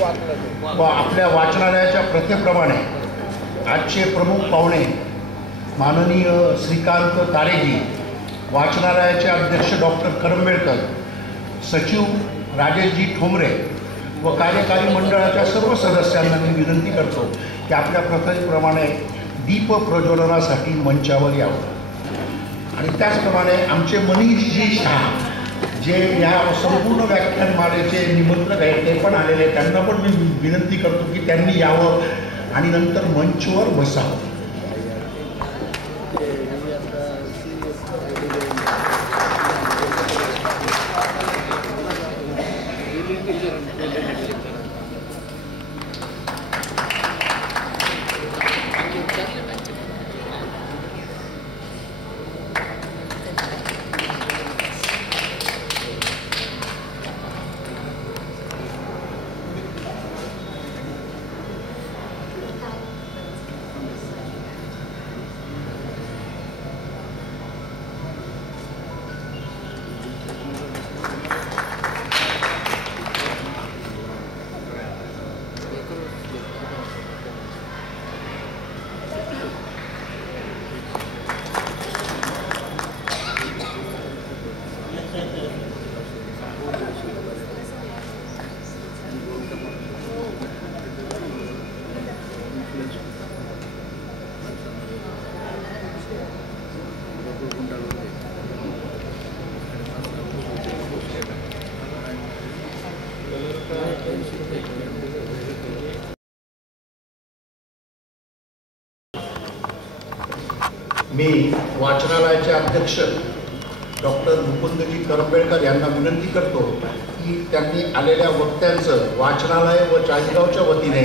व आपल्या वाचनालयाच्या प्रथेप्रमाणे आजचे प्रमुख पाहुणे माननीय श्रीकांत तारेजी, वाचनालयाचे अध्यक्ष डॉक्टर करंबेळकर, सचिव राजेशजी ठोंबरे व कार्यकारी मंडळाच्या सर्व सदस्यांना मी विनंती करतो की आपल्या प्रथेप्रमाणे दीप प्रज्वलनासाठी मंचावर यावं. आणि त्याचप्रमाणे आमचे मनीषजी शाह जे या संपूर्ण व्याख्यानमालेचे निमंत्रक आहेत ते पण आलेले, त्यांना पण मी विनंती करतो की त्यांनी यावं आणि नंतर मंचवर बसावं. मी वाचनालयाचे अध्यक्ष डॉक्टर मुकुंदजी करंबेळकर यांना विनंती करतो की त्यांनी आलेल्या वक्त्यांचं वाचनालय व चाळीसगावच्या वतीने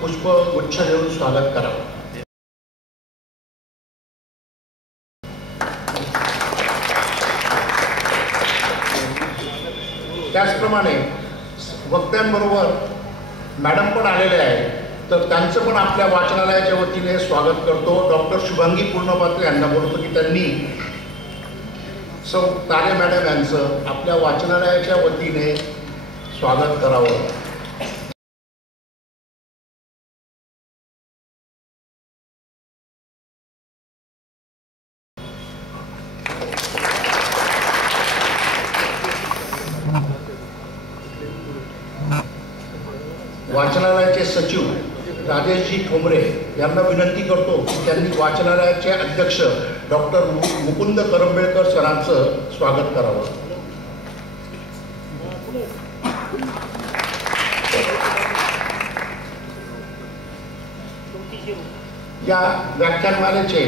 पुष्पगुच्छ देऊन स्वागत करावं. त्याचप्रमाणे वक्त्यांबरोबर मॅडम पण आलेले आहेत, तर त्यांचं पण आपल्या वाचनालयाच्या वतीने स्वागत करतो. डॉक्टर शुभांगी पूर्णपात्र यांना बोलतो की त्यांनी सौ तारे मॅडम यांचं आपल्या वाचनालयाच्या वतीने स्वागत करावं. वाचनालयाचे सचिव राजेशजी ठोंबरे यांना विनंती करतो की त्यांनी वाचनालयाचे अध्यक्ष डॉक्टर मुकुंद करंबेळकर सरांचं स्वागत करावं. या व्याख्यानमालेचे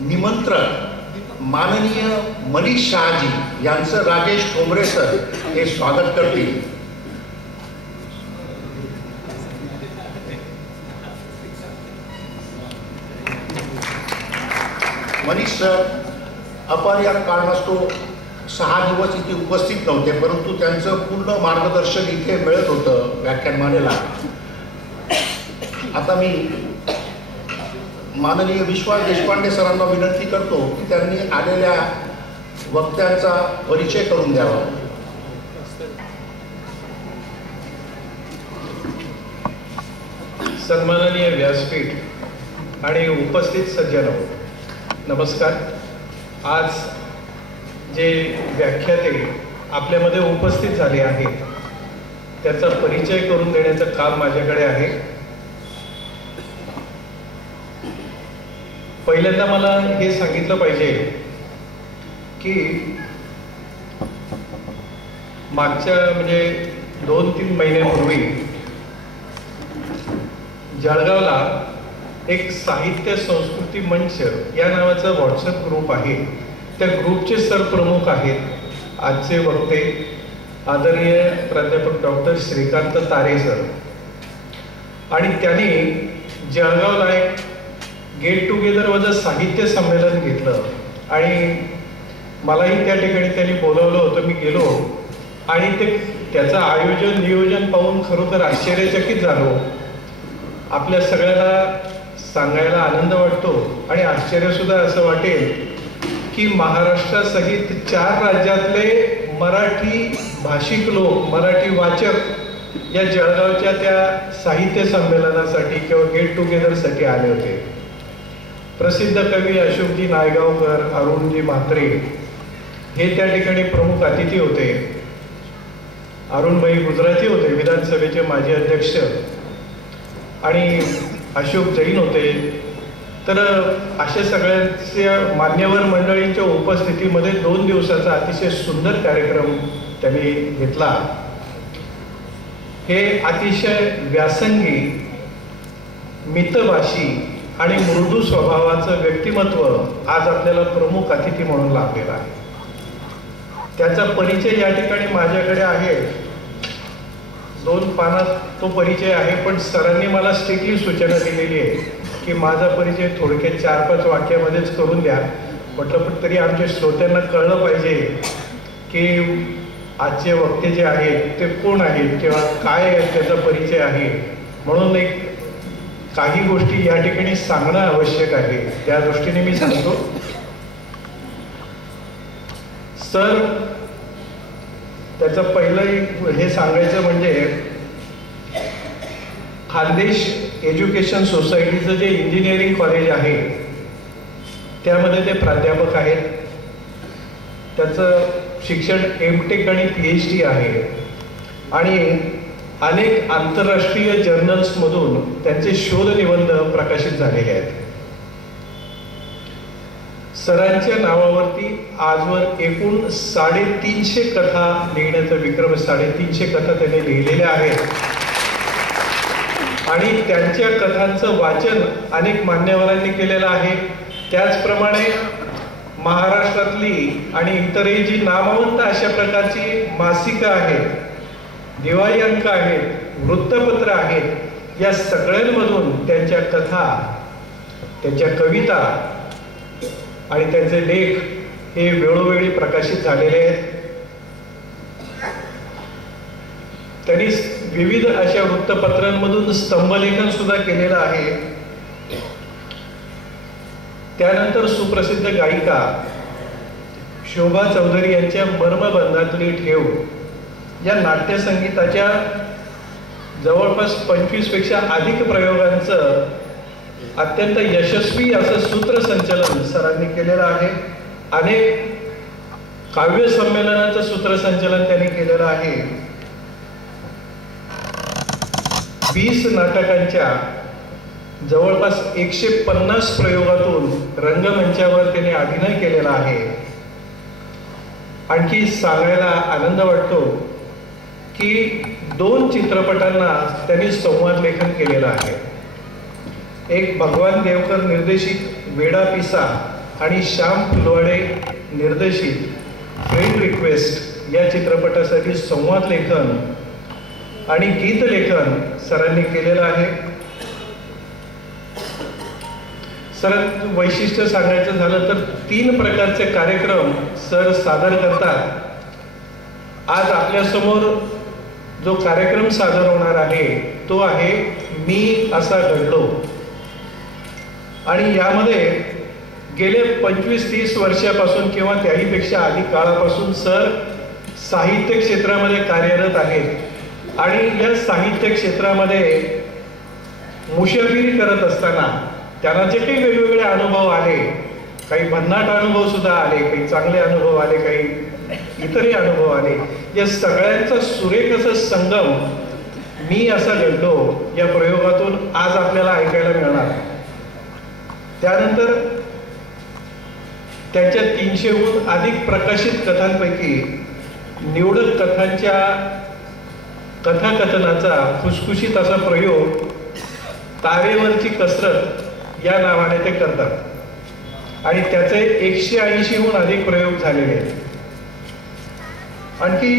निमंत्रक माननीय मनीष शहाजी यांचं राजेश ठोंबरे सर हे स्वागत करतील. मनीष सर अपरिहार्य कारणास्तव 6 दिवस इथे उपस्थित नव्हते, परंतु त्यांचं पूर्ण मार्गदर्शन इथे मिळत होतं व्याख्यानमालेला. आता मी माननीय विश्वास देशपांडे सरांना विनंती करतो की त्यांनी आलेल्या वक्त्यांचा परिचय करून द्यावा. सन्माननीय व्यासपीठ आणि उपस्थित सज्जनो, नमस्कार. आज जे व्याख्याते आपल्यामध्ये उपस्थित झाले आहेत त्याचा परिचय करून देण्याचं काम माझ्याकडे आहे. पहिल्यांदा मला हे सांगितलं पाहिजे की मागच्या म्हणजे 2-3 महिन्यापूर्वी जळगावला एक साहित्य संस्कृती मंच या नावाचा व्हॉट्सअप ग्रुप आहे. त्या ग्रुपचे सरप्रमुख आहेत आजचे वक्ते आदरणीय प्राध्यापक डॉक्टर श्रीकांत तारे सर. आणि त्यांनी जळगावला एक गेट टुगेदर वजा साहित्य संमेलन घेतलं आणि मलाही त्या ठिकाणी त्यांनी बोलवलं होतं. मी गेलो आणि त्याचं आयोजन नियोजन पाहून खरोखर आश्चर्यचकित झालो. आपल्या सगळ्यांना सांगायला आनंद वाटतो आणि आश्चर्य सुद्धा असं वाटेल की महाराष्ट्रासहित 4 राज्यातले मराठी भाषिक लोक, मराठी वाचक या जळगावच्या त्या साहित्य संमेलनासाठी किंवा गेट टुगेदरसाठी आले होते. प्रसिद्ध कवी अशोकजी नायगावकर, अरुणजी म्हात्रे हे त्या ठिकाणी प्रमुख अतिथी होते. अरुणभाई गुजराती होते, विधानसभेचे माजी अध्यक्ष, आणि अशोक जैन होते. तर अशा सगळ्यांच्या मान्यवर मंडळींच्या उपस्थितीमध्ये 2 दिवसाचा अतिशय सुंदर कार्यक्रम त्यांनी घेतला. हे अतिशय व्यासंगी, मितभाषी आणि मृदू स्वभावाचं व्यक्तिमत्व आज आपल्याला प्रमुख अतिथी म्हणून लाभलेलं आहे. त्याचा परिचय या ठिकाणी माझ्याकडे आहे, 2 पानात तो परिचय आहे. पण सरांनी मला स्ट्रिक्टली सूचना दिलेली आहे की माझा परिचय थोडक्यात 4-5 वाक्यामध्येच करून द्या. म्हटलं पण तरी आमच्या श्रोत्यांना कळलं पाहिजे की आजचे वक्ते जे आहेत ते कोण आहेत किंवा काय त्याचा परिचय आहे. म्हणून एक काही गोष्टी या ठिकाणी सांगणं आवश्यक आहे, त्या दृष्टीने मी सांगतो. सर, त्याचं पहिलं हे सांगायचं म्हणजे खानदेश एज्युकेशन सोसायटीचं जे इंजिनिअरिंग कॉलेज आहे त्यामध्ये ते प्राध्यापक आहेत. त्याचं शिक्षण MTech आणि PhD आहे आणि अनेक आंतरराष्ट्रीय जर्नल्समधून त्यांचे शोध निबंध प्रकाशित झालेले आहेत. सरांच्या नावावरती आजवर एकूण 350 कथा लिहिण्याचा विक्रम, 350 कथा त्यांनी लिहिलेल्या आहेत आणि त्यांच्या कथांचं वाचन अनेक मान्यवरांनी केलेलं आहे. त्याचप्रमाणे महाराष्ट्रातली आणि इतरही जी नामवंत अशा प्रकारची मासिकं आहेत, दिवाळी अंक आहेत, वृत्तपत्र आहेत, या सगळ्यांमधून त्यांच्या कथा, त्यांच्या कविता आणि त्यांचे लेख हे वेळोवेळी प्रकाशित झालेले आहेत. त्यांनी विविध अशा वृत्तपत्रांमधून स्तंभलेखन सुद्धा केलेलं आहे. त्यानंतर सुप्रसिद्ध गायिका शोभा चौधरी यांच्या मर्मबंधातली ठेव या नाट्यसंगीताच्या जवळपास 25 पेक्षा अधिक प्रयोगांचं अत्यंत यशस्वी असं सूत्रसंचलन सरांनी केलेलं आहे. अनेक काव्य संमेलनाचं सूत्रसंचलन त्यांनी केलेलं आहे. 20 नाटकांच्या जवळपास 150 प्रयोगातून रंगमंचावर त्यांनी अभिनय केलेला आहे. आणखी सांगायला आनंद वाटतो की 2 चित्रपटांना त्यांनी संवाद लेखन केलेलं आहे. एक भगवान देवकर निर्देशित वेडा पिसा आणि श्याम फुलवाडे निर्देशित फ्रेंड रिक्वेस्ट या चित्रपटासाठी संवाद लेखन आणि गीत लेखन सरांनी केलेलं आहे. सर, वैशिष्ट्य सांगायचं झालं तर 3 प्रकारचे कार्यक्रम सर सादर करतात. आज आपल्यासमोर जो कार्यक्रम सादर होणार आहे तो आहे मी असा घडलो. आणि यामध्ये गेले 25-30 वर्षापासून किंवा त्याहीपेक्षा अधिक काळापासून सर साहित्य क्षेत्रामध्ये कार्यरत आहेत आणि या साहित्य क्षेत्रामध्ये मुशाफिरी करत असताना त्यांना जे काही वेगवेगळे अनुभव आले, काही भन्नाट अनुभव सुद्धा आले, काही चांगले अनुभव आले, काही इतरही अनुभव आले, या सगळ्यांचा सुरेख असं संगम मी असा घडलो या प्रयोगातून आज आपल्याला ऐकायला मिळणार. त्यानंतर त्यांच्या 300हून अधिक प्रकाशित कथांपैकी निवडक कथांच्या कथाकथनाचा खुसखुशीत असा प्रयोग तारेवरची कसरत या नावाने ते करतात आणि त्याचे 180हून अधिक प्रयोग झालेले आहेत. आणखी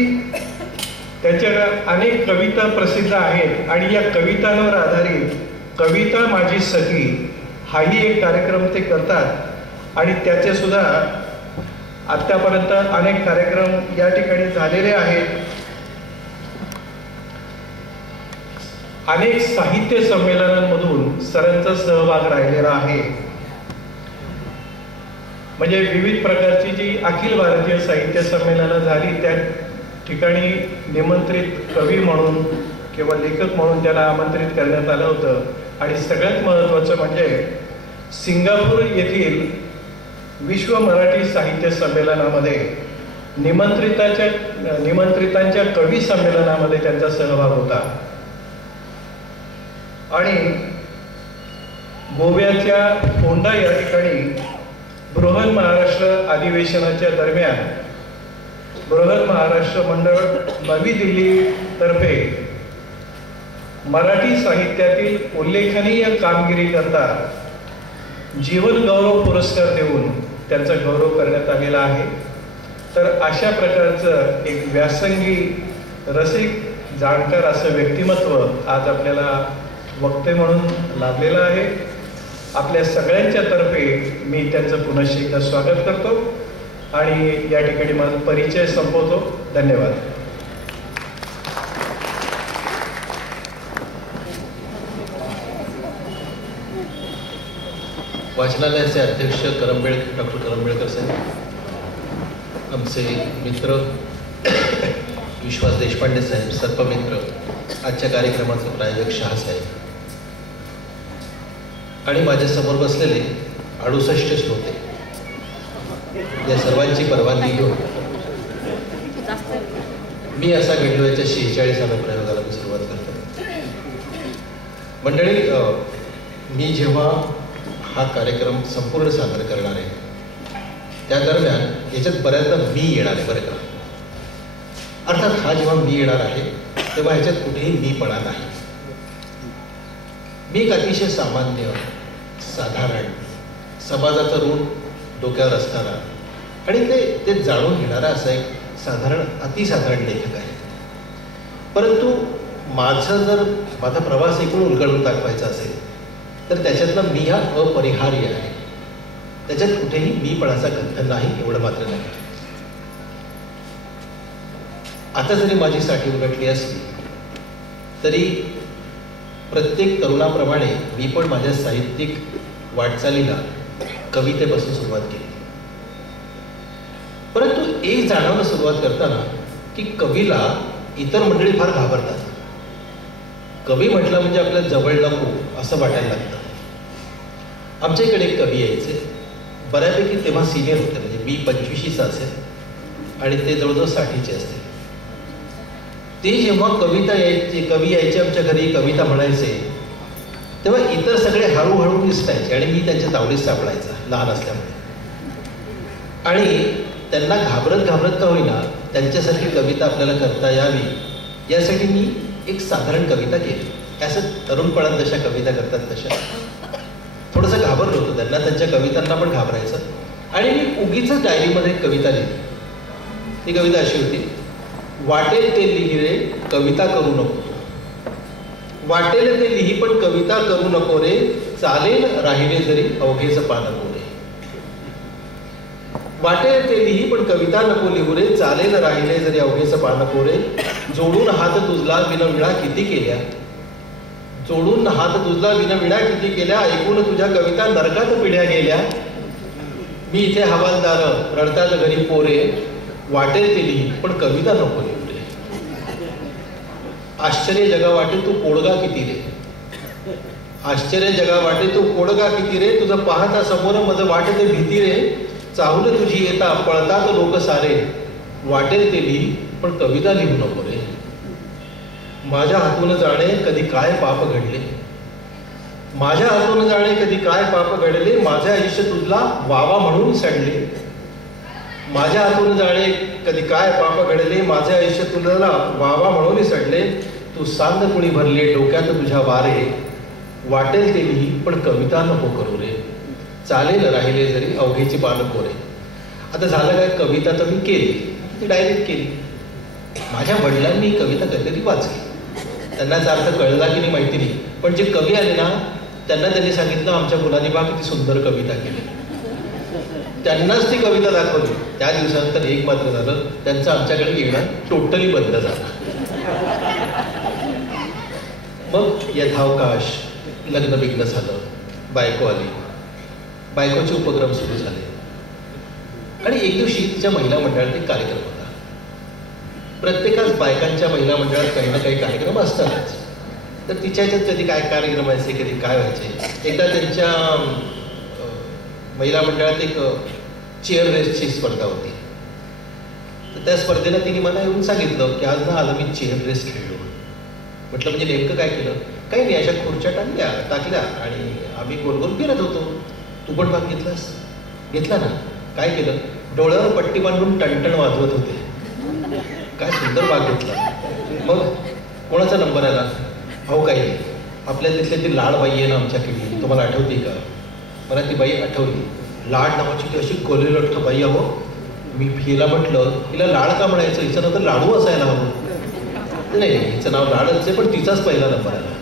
त्यांच्या अनेक कविता प्रसिद्ध आहेत आणि या कवितांवर आधारित कविता माझी सखी हाही एक कार्यक्रम ते करतात आणि त्याचे सुद्धा आतापर्यंत अनेक कार्यक्रम या ठिकाणी झालेले आहेत. अनेक साहित्य संमेलनांमधून सरांचा सहभाग राहिलेला आहे. म्हणजे विविध प्रकारची जी अखिल भारतीय साहित्य संमेलनं झाली त्या ठिकाणी निमंत्रित कवी म्हणून किंवा लेखक म्हणून त्यांना आमंत्रित करण्यात आलं होतं. आणि सगळ्यात महत्त्वाचं म्हणजे सिंगापूर येथील विश्व मराठी साहित्य संमेलनामध्ये निमंत्रितांच्या कवी संमेलनामध्ये त्यांचा सहभाग होता. आणि गोव्याच्या फोंडा या ठिकाणी बृहन महाराष्ट्र अधिवेशनाच्या दरम्यान बृहन महाराष्ट्र मंडळ नवी दिल्ली तर्फे मराठी साहित्यातील उल्लेखनीय कामगिरी करता जीवन गौरव पुरस्कार देऊन त्यांचा गौरव करण्यात आलेला आहे. तर अशा प्रकारचं एक व्यासंगी रसिक जाणकार असं व्यक्तिमत्व आज आपल्याला वक्ते म्हणून लाभलेलं आहे. आपल्या सगळ्यांच्या तर्फे मी त्यांचं पुनश्च एकदा स्वागत करतो आणि या ठिकाणी माझा परिचय संपवतो. धन्यवाद. वाचनालयाचे अध्यक्ष डॉक्टर करंबेळकर साहेब, आमचे मित्र विश्वास देशपांडे साहेब, सर्पमित्र, आजच्या कार्यक्रमाचे प्रायोजक शहा साहेब आणि माझ्या समोर बसलेले 68 श्रोते, या सर्वांची परवानगी घेऊन मी असा घडलोयाच्या 46व्या प्रयोगाला मी सुरुवात करतो. मंडळी, मी जेव्हा हा कार्यक्रम संपूर्ण सादर करणार आहे त्या दरम्यान याच्यात बऱ्याचदा मी येणार आहे बरं का. अर्थात हा जेव्हा मी येणार आहे तेव्हा ह्याच्यात कुठेही मीपणा नाही. मी एक अतिशय सामान्य, साधारण, समाजाचं ऋण डोक्यावर असताना आणि ते जाणून घेणारा असा एक साधारण, अतिसाधारण लेखक आहे. परंतु माझा प्रवास एकूण उलगडून दाखवायचा असेल तर त्याच्यातला मी हा अपरिहार्य आहे. त्याच्यात कुठेही मीपणाचा गंध नाही, एवढं मात्र नाही. आता जरी माझी साठी उलटली असली तरी प्रत्येक तरुणाप्रमाणे मी पण माझ्या साहित्यिक वाटचालीला कवितेपासून सुरुवात केली. परंतु एक जाणवणं सुरुवात करताना की कवीला इतर मंडळी फार घाबरतात. कवी म्हटलं म्हणजे आपल्या जवळ नको असं वाटायला लागतं. आमच्या इकडे एक कवी यायचे, बऱ्यापैकी तेव्हा सिनियर होते, म्हणजे मी 25चा असेल आणि ते जवळजवळ 60चे असते. ते जेव्हा कवी यायचे आमच्या घरी, कविता म्हणायचे, तेव्हा इतर सगळे हळूहळू दिसतायचे आणि मी त्यांच्या तावडीत सापडायचा लहान असल्यामुळे. आणि त्यांना घाबरत का होईना त्यांच्यासारखी कविता आपल्याला करता यावी यासाठी मी एक साधारण कविता केली. असं तरुणपणात जशा कविता करतात तशा. थोडंसं घाबरलो होतो त्यांना, त्यांच्या कवितांना पण घाबरायचं. आणि मी उगीच डायरीमध्ये एक कविता लिहिली. ती कविता अशी होती: वाटेल ते लिही रे, कविता करू नको. वाटेल ते लिही पण कविता करू नको रे, चालेल राहिले जरी अवघेच पान नको रे. वाटेल ते लिही पण कविता नको लिहू रे, चालेल राहिले जरी अवघेच पान नको रे. जोडून हात तुझला विनविणा किती केल्या, जोडून हात तुझला विनविणा किती केल्या, ऐकून तुझ्या कविता नरकात पिढ्या गेल्या. मी इथे हवालदार, रडतात घरी पोरे, वाटेल ते लिही पण कविता नको लिहू रे. आश्चर्य जगा वाटे तू कोडगा किती रे, आश्चर्य जगा वाटे तू कोडगा किती रे. तुझं पाहता समोर माझं वाटते भीती रे, चाहूल तुझी येता पळतात लोक सारे. वाटेल ते लिही पण कविता लिहू नको रे. माझ्या हातून जाणे कधी काय पाप घडले, माझ्या हातून जाणे कधी काय पाप घडले. माझे आयुष्य तुझला वावा म्हणून सडले. माझ्या हातून जाणे कधी काय पाप घडले, माझे आयुष्य तुला वावा म्हणून सडले. तू सांग कुणी भरले डोक्यात तुझ्या वारे, वाटेल ते लिही पण कविता नको करू रे. चालेल राहिले जरी अवघेची पानं कोरे. आता झालं काय, कविता तर मी केली, ती डायरेक्ट केली. माझ्या वडिलांनी कविता कधीतरी वाचली, त्यांना अर्थ कळला की नाही माहिती नाही, पण जे कवी आले ना त्यांना त्यांनी सांगितलं आमच्या मुलांनी बा किती सुंदर कविता केली. त्यांनाच ती कविता दाखवली. त्या दिवसानंतर एक मात्र झालं, त्यांचं आमच्याकडे येणं टोटली बंद झालं. मग यथावकाश लग्न बिग्न झालं, बायको आली, बायकोचे उपक्रम सुरू झाले. आणि एक दिवशी तिच्या महिला मंडळात एक कार्यक्रम होता. प्रत्येकाच बायकांच्या महिला मंडळात काही ना काही कार्यक्रम असतातच. तर तिच्या ह्याच्यात कधी काय कार्यक्रम व्हायचे, कधी काय व्हायचे. एकदा त्यांच्या महिला मंडळात एक चेअर रेसची स्पर्धा होती. तर त्या स्पर्धेला तिने मला येऊन सांगितलं की आज ना आलं मी चेअर रेस खेळलो. म्हटलं म्हणजे नेमकं काय केलं? काही नाही, अशा खुर्च्या टाकल्या आणि आम्ही गोल गोल फिरत होतो. तू पण भाग घेतलास? घेतला ना. काय केलं? डोळ्यावर पट्टी बांधून टणटण वाजवत होते. काय सुंदर भाग घेतला. मग कोणाचा नंबर आला? अहो काही नाही, आपल्या तिथल्या ती लाड बाई आहे ना आमच्याकडे, तुम्हाला आठवते का? मला ती बाई आठवली. लाड नावाची ती अशी कोलेलठ्ठ बाई. अहो मी हिला म्हटलं, हिला लाड का म्हणायचं? हिचं नाव तर लाडू असायला हवं. नाही, हिचं नाव लाडच आहे, पण तिचाच पहिला नंबर आला.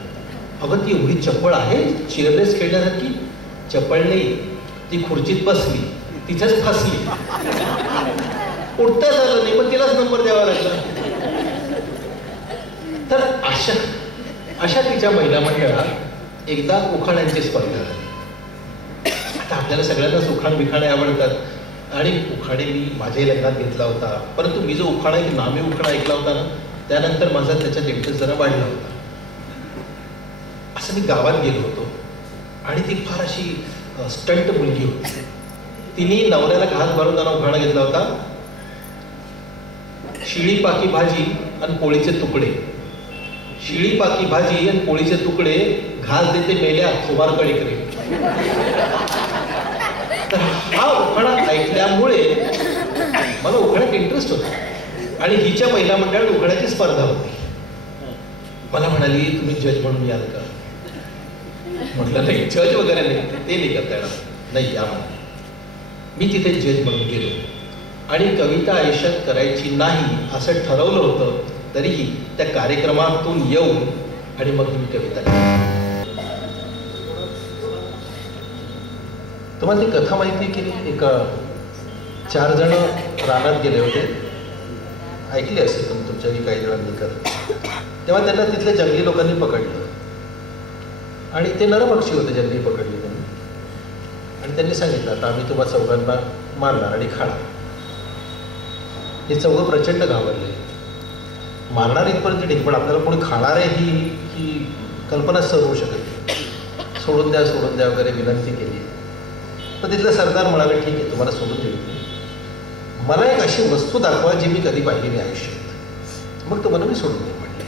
अगं ती एवढी चपळ आहे चेअर रेस खेळण्यासारखी? चपळ नाही, ती खुर्चीत बसली, तिथंच फसली. उठताच आलं नाही, पण तिलाच नंबर द्यावा लागला. तर अशा तिच्या महिला मंडळात एकदा उखाण्यांची स्पर्धा झाली. आता आपल्याला सगळ्यांनाच उखाण बिखाणे आवडतात आणि उखाणे मी माझ्याही लग्नात घेतला होता. परंतु मी जो उखाणा एक नामी उखाणा ऐकला होता ना, त्यानंतर माझा त्याच्यात इंटरेस्ट जरा वाढला होता. असं मी गावात गेलो होतो आणि ती फार अशी स्टंट मुलगी होती. तिने नवऱ्याला घास भरवताना उखाणा घेतला होता, शिळी पाकी भाजी आणि पोळीचे तुकडे. शिळी पाकी भाजी आणि पोळीचे तुकडे, घास देते मेल्या सुमारकडे. तर हा उखाणा ऐकल्यामुळे मला उखाण्यात इंटरेस्ट होता आणि हिच्या महिला मंडळात उखाण्याची स्पर्धा होती. मला म्हणाली तुम्ही जज म्हणून याल का? म्हटलं नाही, जज वगैरे नाही, ते नाही करता येणार. नाही या म्हणा. मी तिथे जज म्हणून गेलो आणि कविता आयुष्यात करायची नाही असं ठरवलं होतं. तरीही त्या कार्यक्रमातून येऊन आणि मग मी कविता केली. तुम्हाला ती कथा माहिती की एक 4 जण रानात गेले होते. ऐकली असेल पण तुमच्याही काही जणांनी करत. तेव्हा त्यांना तिथल्या जंगली लोकांनी पकडलं आणि ते नरभक्षी होते. जंगली पकडली त्यांनी आणि त्यांनी सांगितलं आता आम्ही तुम्हा चौघांना मारणार आणि खाणार. हे चौघं प्रचंड घाबरले. मारणार इथपर्यंत ठीक, पण आपल्याला कोणी खाणार आहे ही कल्पनाच होऊ शकत. सोडून द्या वगैरे विनंती केली. तर तिथलं सरदार म्हणाले ठीक आहे तुम्हाला सोडून देऊ, मला एक अशी वस्तू दाखवा जी मी कधी पाहिली नाही आयुष्यात, मग तुम्हाला मी सोडून देऊ म्हटलं.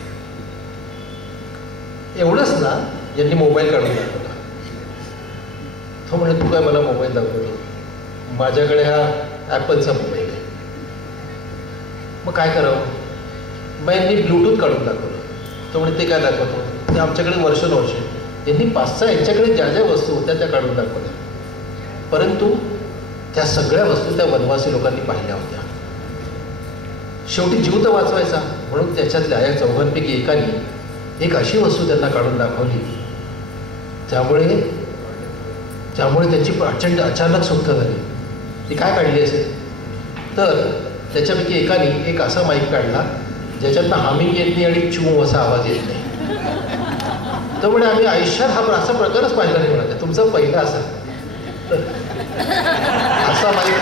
एवढंच ना, यांनी मोबाईल काढून दाखवला. तो म्हणे तू काय मला मोबाईल दाखवतो? माझ्याकडे हा ॲपलचा मोबाईल आहे. मग काय करावं? मग यांनी ब्लूटूथ काढून दाखवलं. तो म्हणे ते काय दाखवतो? ते आमच्याकडे वर्षानुवर्ष यांनी 5-6 यांच्याकडे ज्या ज्या वस्तू होत्या त्या काढून दाखवल्या. परंतु त्या सगळ्या वस्तू त्या वनवासी लोकांनी पाहिल्या होत्या. शेवटी जीव तर वाचवायचा म्हणून त्याच्यातल्या या चौघांपैकी एकाने एक अशी वस्तू त्यांना काढून दाखवली त्यामुळे त्यांची प्रचंड अचानक सुटका झाली. ती काय काढली असेल तर त्याच्यापैकी एकाने एक असा माईक काढला ज्याच्यातनं हामिंग येत नाही आणि चू असा आवाज येत नाही. तर म्हणे आम्ही आयुष्यात हा असा प्रकारच पाहिला नाही. म्हणाले तुमचा पहिला असा असा माईक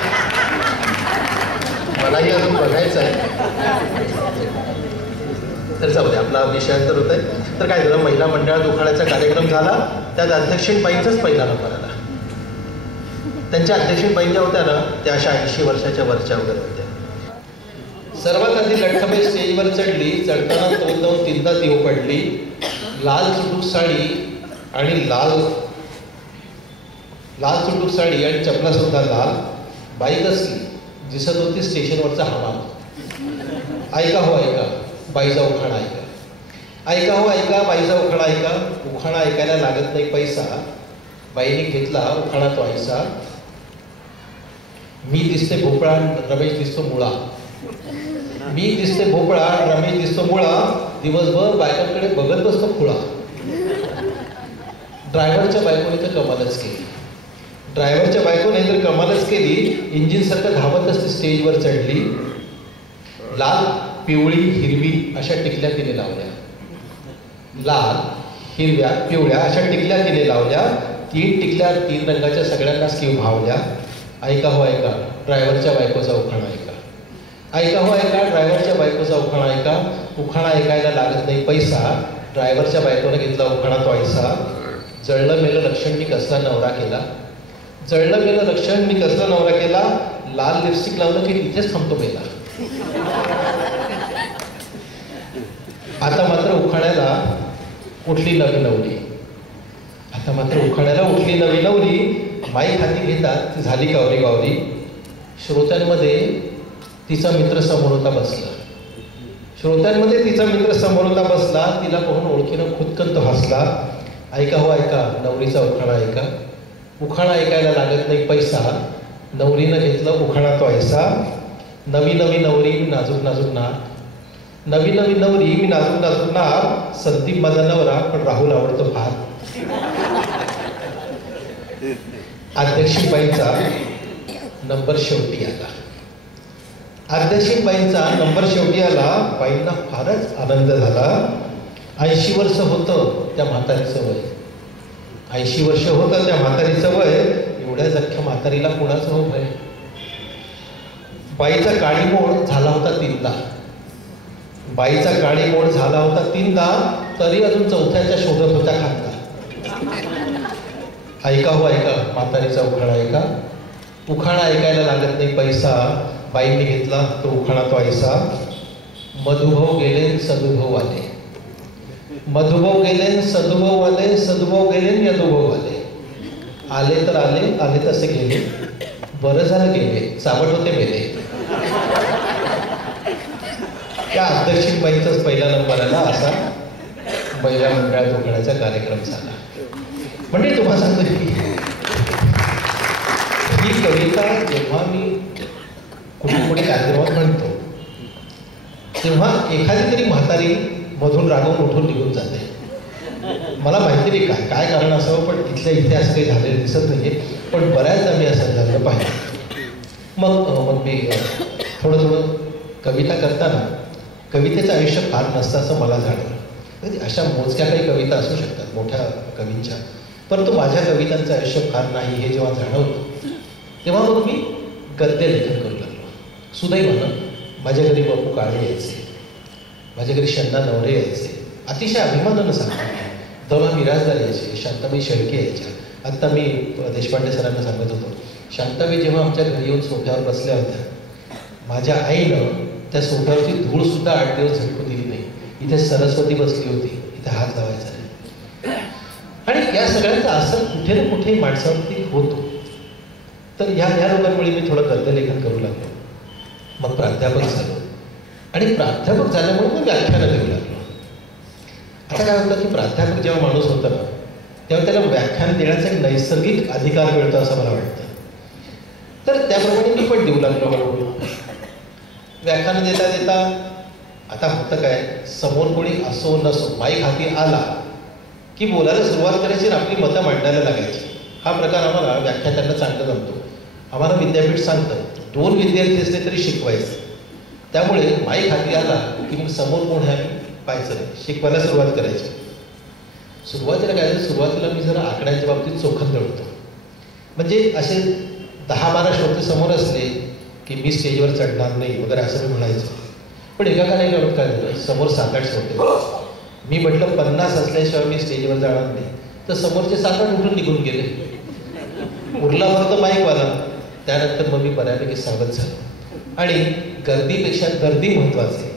मलाही अजून बघायचा आहे. तर जाऊ दे, आपला विषयांतर होत आहे. तर काय झालं, महिला मंडळात उखाण्याचा कार्यक्रम झाला. त्यात अध्यक्षीणबाईंचाच पहिला नंबर आला. त्यांच्या अध्यक्षीणबाई ज्या होत्या ना त्या अशा 80 वर्षाच्या वरच्या वगैरे होत्या. सर्वात आधी लठ्ठबाई स्टेजवर चढली. चढताना 2-3दा देव पडली. लाल चुटूक साडी आणि लाल चुटूक साडी आणि चपला सुद्धा लाल. बाई कसली दिसत होती स्टेशनवरचा हवाल. ऐका हो ऐका बाईचा उखाणा ऐका. ऐका हो ऐका बाईचा उखाणा ऐका. उखाणा ऐकायला लागत नाही पैसा. बाईने घेतला उखाणा तो ऐसा. मी दिसते भोपळा, रमेश दिसतो मुळा. मी दिसते भोपळा, रमेश दिसतो मुळा. दिवसभर बायकांकडे बघत बसतो खुळा. ड्रायव्हरच्या बायकोने तर कमालच केली. ड्रायव्हरच्या बायकोने तर कमालच केली. इंजिनसारखं धावत असते स्टेजवर चढली. लाल, पिवळी, हिरवी अशा टिकल्या तिने लावल्या. लाल, हिरव्या, पिवळ्या अशा टिकल्या तिने लावल्या. 3 टिकल्या 3 रंगाच्या सगळ्यांना स्कीव भावल्या. ऐका हो ऐका ड्रायव्हरच्या बायकोचा उखाणा ऐका. ऐका हो ऐका, ड्रायव्हरच्या बायकोचा उखाणा ऐका. उखाणा ऐकायला लागत नाही पैसा, ड्रायव्हरच्या बायकोने घेतला उखाणा तो ऐसा. जळलं मेलं लक्षण मी कसला नवरा केला. जळलं मेलं लक्षण मी कसला नवरा केला. लाल लिपस्टिक लावलं की तिथेच थांबतो मेला. आता मात्र उखाण्याला उठली नवी नवरी. आता मात्र उखाण्याला उठली नवी नवरी. माईक हाती घेतात ती झाली गावरी गावरी. श्रोत्यांमध्ये तिचा मित्र समोर होता बसला. श्रोत्यांमध्ये तिचा मित्र समोर होता बसला. तिला पाहून ओळखीनं खुदकन तो हसला. ऐका हो ऐका, नवरीचा उखाणा ऐका. उखाणा ऐकायला लागत नाही पैसा, नवरीनं घेतलं उखाणा तो ऐसा. नवी नवी नवरी मी नाजूक नाजूक नार. नवी नवी नवरी मी नाजूक नाजूक नार. संदीप माझा नवरा पण राहुल आवडतो फार. अध्यक्षीबाईंचा नंबर शेवटी आला. अध्यक्षीबाईंचा नंबर शेवटी आला. बाईंना फारच आनंद झाला. 80 वर्ष होतं त्या म्हातारीचं वय. 80 वर्ष होतं त्या म्हातारीचं वय. एवढ्या जख्या म्हातारीला कुणाचं हो भय. बाईचा काळीमोड झाला होता 3दा. बाईचा काळीमोड झाला होता 3दा, तरी अजून 4थ्याच्या शोधत होत्या खांदा. ऐका हो ऐका, म्हातारीचा उखाणा ऐका. उखाणा ऐकायला लागत नाही पैसा, बाईंनी घेतला तो उखाणा तो ऐसा. मधुभाऊ गेले सदुभाऊ आले. मधुभाऊ गेले सदुभाऊ आले. सदुभाऊ गेले यदुभाऊ आले. आले तर आले, आले तसे गेले. बरं झालं गेले, चाबट होते मेले. त्या अध्यक्षीबाईंचाच पहिला नंबर आला. असा महिला मंडळात उखाण्याचा कार्यक्रम झाला. म्हणजे तुम्हाला सांगतो ही कविता जेव्हा मी कुठे कार्यक्रमात म्हणतो तेव्हा एखादी तरी म्हातारी मधून रागवून उठून निघून जाते. मला माहिती नाही काय काय कारण असावं, पण इथल्या इथे असं काही झालेलं दिसत नाही. पण बऱ्याचदा मी असं झालं पाहिजे. मग मी थोडं कविता करताना कवितेचं आयुष्य फार नसतं असं मला जाणवलं. म्हणजे अशा मोजक्या काही कविता असू शकतात मोठ्या कवींच्या, परंतु माझ्या कवितांचं आयुष्य फार नाही हे जेव्हा जाणवतं तेव्हा मग मी गद्य लेखन करू लागलो. सुदैवानं माझ्या घरी बापू काळे यायचे, माझ्या घरी शंदा नवरे यायचे, अतिशय अभिमानानं सांगतो. दमा मिराजदार यायचे, शांताबाई शेळके यायच्या. आत्ता मी देशपांडे सरांना सांगत होतो, शांताबाई जेव्हा आमच्या घरी येऊन सोफ्यावर बसल्या होत्या, माझ्या आईनं त्या सोफ्यावरची धूळसुद्धा 8 दिवस झटकू दिली नाही. इथे सरस्वती बसली होती, इथे हात लावायचा नाही. आणि या सगळ्यांचा असर कुठे ना कुठे माणसावरती होतो. तर ह्या लोकांमुळे मी थोडं गद्यलेखन करू लागलो. मग प्राध्यापक झालो आणि प्राध्यापक झाल्यामुळे मग व्याख्यानं देऊ लागलो. आता काय होतं की प्राध्यापक जेव्हा माणूस होता ना तेव्हा त्याला व्याख्यान देण्याचा एक नैसर्गिक अधिकार मिळतो असं मला वाटतं. तर त्याप्रमाणे मी पण देऊ लागलो हळूहळू. व्याख्यानं देता देता आता होतं काय, समोर कोणी असो नसो माईक हाती आला की बोलायला सुरुवात करायची आणि आपली मतं मांडायला लागायची. हा प्रकार आम्हाला व्याख्यात्यांना चांगला जमतो. आम्हाला विद्यापीठ सांगतं 2 विद्यार्थी असले तरी शिकवायचं. त्यामुळे माईक हाती आला की मग समोर कोण आहे पाहायचं नाही, शिकवायला सुरुवात करायची. सुरुवातीला काय झालं, सुरुवातीला मी जरा आकड्यांच्या बाबतीत चोखंदळ होतो. म्हणजे असे 10-12 श्रोते समोर असले की मी स्टेजवर चढणार नाही वगैरे असं मी म्हणायचं. पण एका कार्यक्रमात काय झालं, समोर 7-8 श्रोते. मी म्हटलं 50 असल्याशिवाय मी स्टेजवर जाणार नाही, तर समोरचे 7-8 उठून निघून गेले. उरला फक्त माईकवाला. त्यानंतर मग मी बऱ्यापैकी सावध झालो आणि गर्दीपेक्षा गर्दी महत्वाची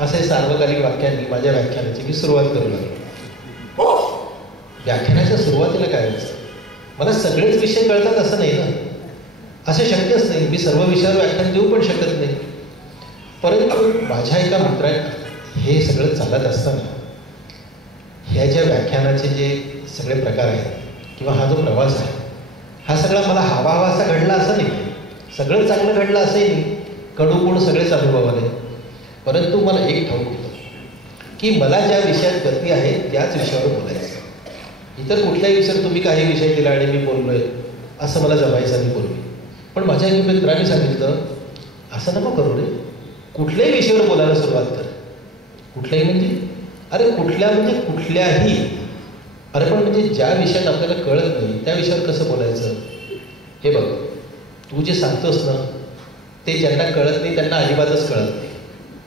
असे सार्वकालिक वाक्यांनी माझ्या व्याख्यानाची मी सुरुवात करू लागलो. व्याख्यानाच्या सुरुवातीला काय व्हायचं, मला सगळेच विषय कळतात असं नाही ना, असे शक्यच नाही. मी सर्व विषयावर व्याख्यान देऊ पण शकत नाही. परंतु माझ्या एका मित्राने हे सगळं चालत असताना ह्या ज्या व्याख्यानाचे जे सगळे प्रकार आहेत किंवा हा जो प्रवास आहे हा सगळा मला हवा असा घडला असं नाही, सगळं चांगलं घडलं असंही नाही, कडूकुण सगळेच अनुभव आले. परंतु मला एक ठाऊक होतं की मला ज्या विषयात गती आहे त्याच विषयावर बोलायचं. इतर कुठल्याही विषयावर तुम्ही काही विषय दिला आणि मी बोललोय असं मला जमायचं नाही पूर्वी. पण माझ्या एक मित्राने सांगितलं असं नको करू रे, कुठल्याही विषयावर बोलायला सुरुवात कर. कुठल्याही म्हणजे अरे कुठल्या म्हणजे कुठल्याही. अरे पण म्हणजे ज्या विषयात आपल्याला कळत नाही त्या विषयावर कसं बोलायचं. हे बघ, तू जे सांगतोस ना ते ज्यांना कळत नाही त्यांना अजिबातच कळत नाही,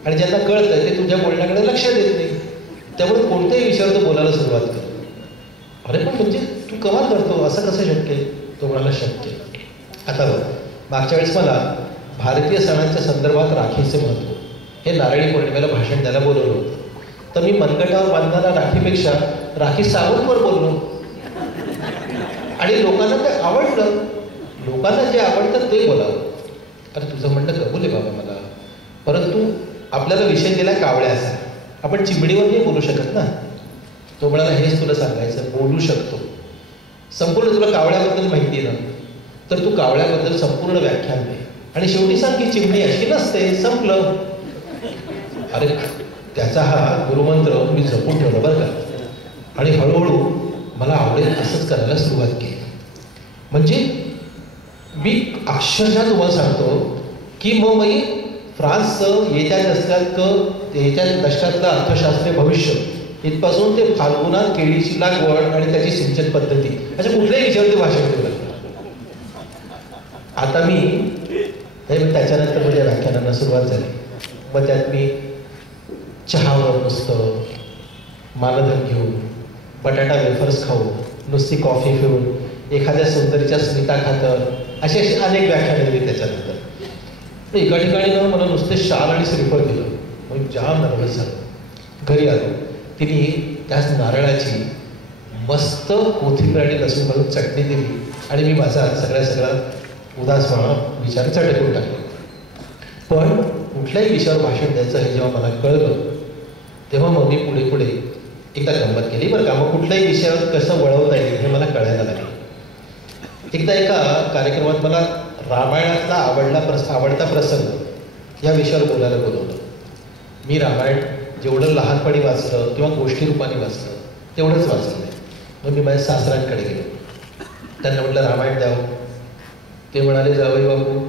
आणि ज्यांना कळतं ते तुझ्या बोलण्याकडे लक्ष देत नाही. त्यामुळे कोणत्याही विषयावर तो बोलायला सुरुवात करतो. अरे पण म्हणजे तू कमाल करतो, असं कसं शक्य आहे? तो म्हणाला शक्य. आता बघ, मागच्या वेळेस मला भारतीय सणांच्या संदर्भात राखीचे महत्त्व हे नारळी पौर्णिमेला भाषण द्यायला बोलवलं होतं. तर मी मनगटावर बांधणारा राखीपेक्षा राखी सावंतवर बोललो, आणि लोकांना ते आवडलं. लोकांना जे आवडतं ते बोलावं. अरे तुझं म्हणणं कबूल आहे बाबा मला, परंतु आपल्याला विषय दिला कावळ्याचा, आपण चिमणीवर नाही बोलू शकत ना. तो म्हणाला हेच तुला सांगायचं, बोलू शकतो. संपूर्ण तुला कावळ्याबद्दल माहिती आहे ना, तर तू कावळ्याबद्दल संपूर्ण व्याख्यान दे आणि शेवटी सांग की चिमणी अशी नसते, संपलं. अरे त्याचा हा गुरुमंत्र मी जपून ठेवला बरं का, आणि हळूहळू मला आवडेल असंच करायला सुरुवात केली. म्हणजे मी अक्षरशः तुम्हाला सांगतो की मग मी फ्रान्सचं येत्या दशकातलं अर्थशास्त्रीय भविष्य इथपासून ते फाल्गुनात केळीची लागवड आणि त्याची सिंचन पद्धती अशा कुठल्याही विषयावरती भाषण केलं. आता मी त्याच्यानंतर माझ्या व्याख्यानांना सुरुवात झाली. मग त्यात मी चहावर नुसतं मानधन घेऊन, बटाटा वेफर्स खाऊन, नुसती कॉफी पिऊन, एखाद्या सुंदरीच्या स्मिता खातर असे अनेक व्याख्याने दिली. त्याच्यानंतर एका ठिकाणी मला नुसते शाल आणि श्रीफळ दिलं. मग जाम नर्वस झालं. घरी आलो, तिने त्याच नारळाची मस्त कोथिंबीर आणि लसूण घालून चटणी दिली आणि मी माझा सगळा उदासपणा विचार चटकून टाकले. पण कुठल्याही विषयावर भाषण द्यायचं हे जेव्हा मला कळलं तेव्हा मग मी पुढे एकदा गंमत केली बरं का. मग कुठल्याही विषयावर कसं वळवता येईल हे मला कळायला लागलं. एकदा एका कार्यक्रमात मला रामायणातला आवडता प्रसंग या विषयावर बोलायला बोलवलं. मी रामायण जेवढं लहानपणी वाचलं किंवा गोष्टी रूपाने वाचलं तेवढंच वाचलं नाही. मग मी माझ्या सासऱ्यांकडे गेलो. त्यांना म्हटलं रामायण द्यावं. ते म्हणाले जावई बाबू,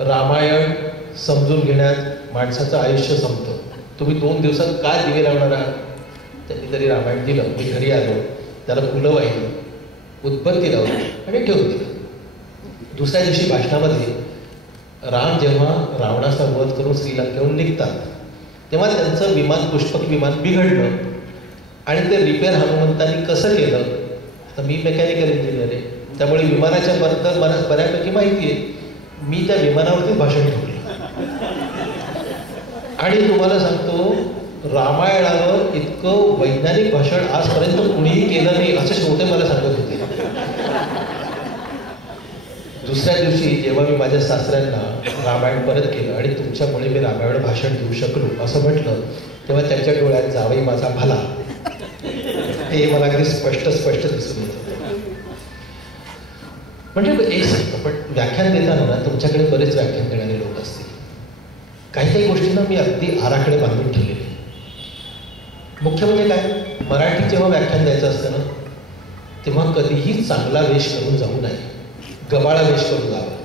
रामायण समजून घेण्यात माणसाचं आयुष्य संपतं, तुम्ही 2 दिवसात काय दिवे लावणार आहात? त्यांनी तरी रामायण दिलं. मी घरी आलो, त्याला फुलं वाहिली, उदबत्ती लावली आणि ठेवून दिलं. दुसऱ्या दिवशी भाषणामध्ये राम जेव्हा रावणाचा वध करून श्रीलंकेहून निघतात तेव्हा त्यांचं विमान, पुष्पक विमान बिघडलं आणि ते रिपेअर हनुमंतांनी कसं केलं. तर मी मेकॅनिकल इंजिनियर आहे, त्यामुळे विमानाच्या बद्दल मला बऱ्यापैकी माहिती आहे. मी त्या विमानावरती भाषण ठेवलं आणि तुम्हाला सांगतो रामायणावर इतकं वैज्ञानिक भाषण आजपर्यंत कुणीही केलं नाही असे श्रोते मला सांगत होते. दुसऱ्या दिवशी जेव्हा मी माझ्या सासऱ्यांना रामायण परत केलं आणि तुमच्यामुळे मी रामायण भाषण देऊ शकलो असं म्हटलं तेव्हा त्यांच्या डोळ्यात जावई माझा भला हे मला अगदी स्पष्ट दिसून येतं. म्हणजे एक सांगतो, पण व्याख्यान देताना ना तुमच्याकडे बरेच व्याख्यान देणारे लोक असतील. काही गोष्टींना मी अगदी आराखडे बांधून ठेवलेले. मुख्य म्हणजे काय, मराठीत जेव्हा व्याख्यान द्यायचं असतं ना तेव्हा कधीही चांगला वेश करून जाऊ नये, गबाळा वेश करून जावा.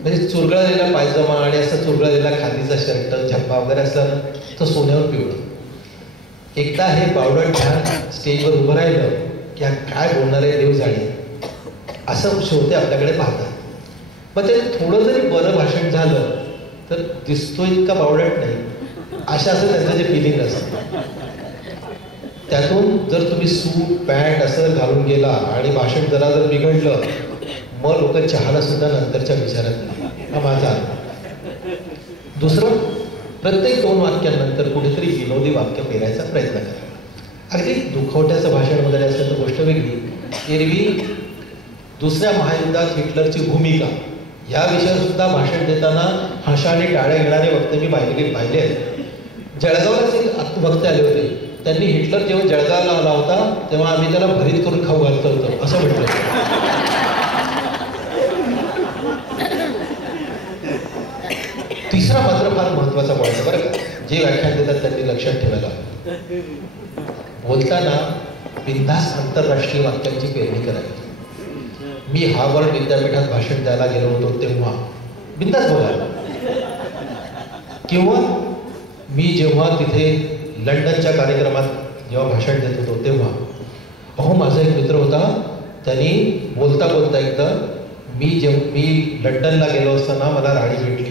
म्हणजे चुरगळलेला पायजमा आणि असं चुरगळलेला खादीचा शर्ट, झब्बा वगैरे असला ना तर सोन्यावर पिवळं. एकदा हे बावडट ध्यान स्टेजवर उभं राहिलं की काय बोलणार आहे देव जाणे असं श्रोते आपल्याकडे पाहतात. मग ते थोडं जरी बरं भाषण झालं तर दिसतो इतका बावडट नाही असं त्यांचं जे फिलिंग असतं. त्यातून जर तुम्ही सूट पॅन्ट असं घालून गेला आणि भाषण जरा जर बिघडलं मग लोक चहाला सुद्धा नंतरच्या विचारात नाही, हा माझा अनुभव. दुसरं, प्रत्येक 2 वाक्यांनंतर कुठेतरी विनोदी वाक्य पेरायचा प्रयत्न करा. अगदी दुखवट्याचं भाषण वगैरे असलं तर गोष्ट वेगळी. एरवी दुसऱ्या महायुद्धात हिटलरची भूमिका या विषयावर सुद्धा भाषण देताना हशाने टाळ्या घेणारे वक्ते मी पाहिले आहेत. जळगावलाच एक वक्ते आले होते, त्यांनी हिटलर जेव्हा जळगावला आला होता तेव्हा आम्ही त्याला भरीत करून खाऊ घालतो होतो असं म्हटलं. तिसरा मात्र फार महत्वाचा पॉईंट बरं का, जे व्याख्यान देतात त्यांनी लक्षात ठेवायला. बोलताना बिनधास्त आंतरराष्ट्रीय वाक्यांची पेरणी करावी. मी हार्वर्ड विद्यापीठात भाषण द्यायला गेलो होतो तेव्हा बिनधास्त बोलायला, किंवा मी जेव्हा तिथे लंडनच्या कार्यक्रमात जेव्हा भाषण देत होतो तेव्हा माझा एक मित्र होता, त्यांनी बोलता एकदा मी लंडनला गेलो असताना मला राणी भेटली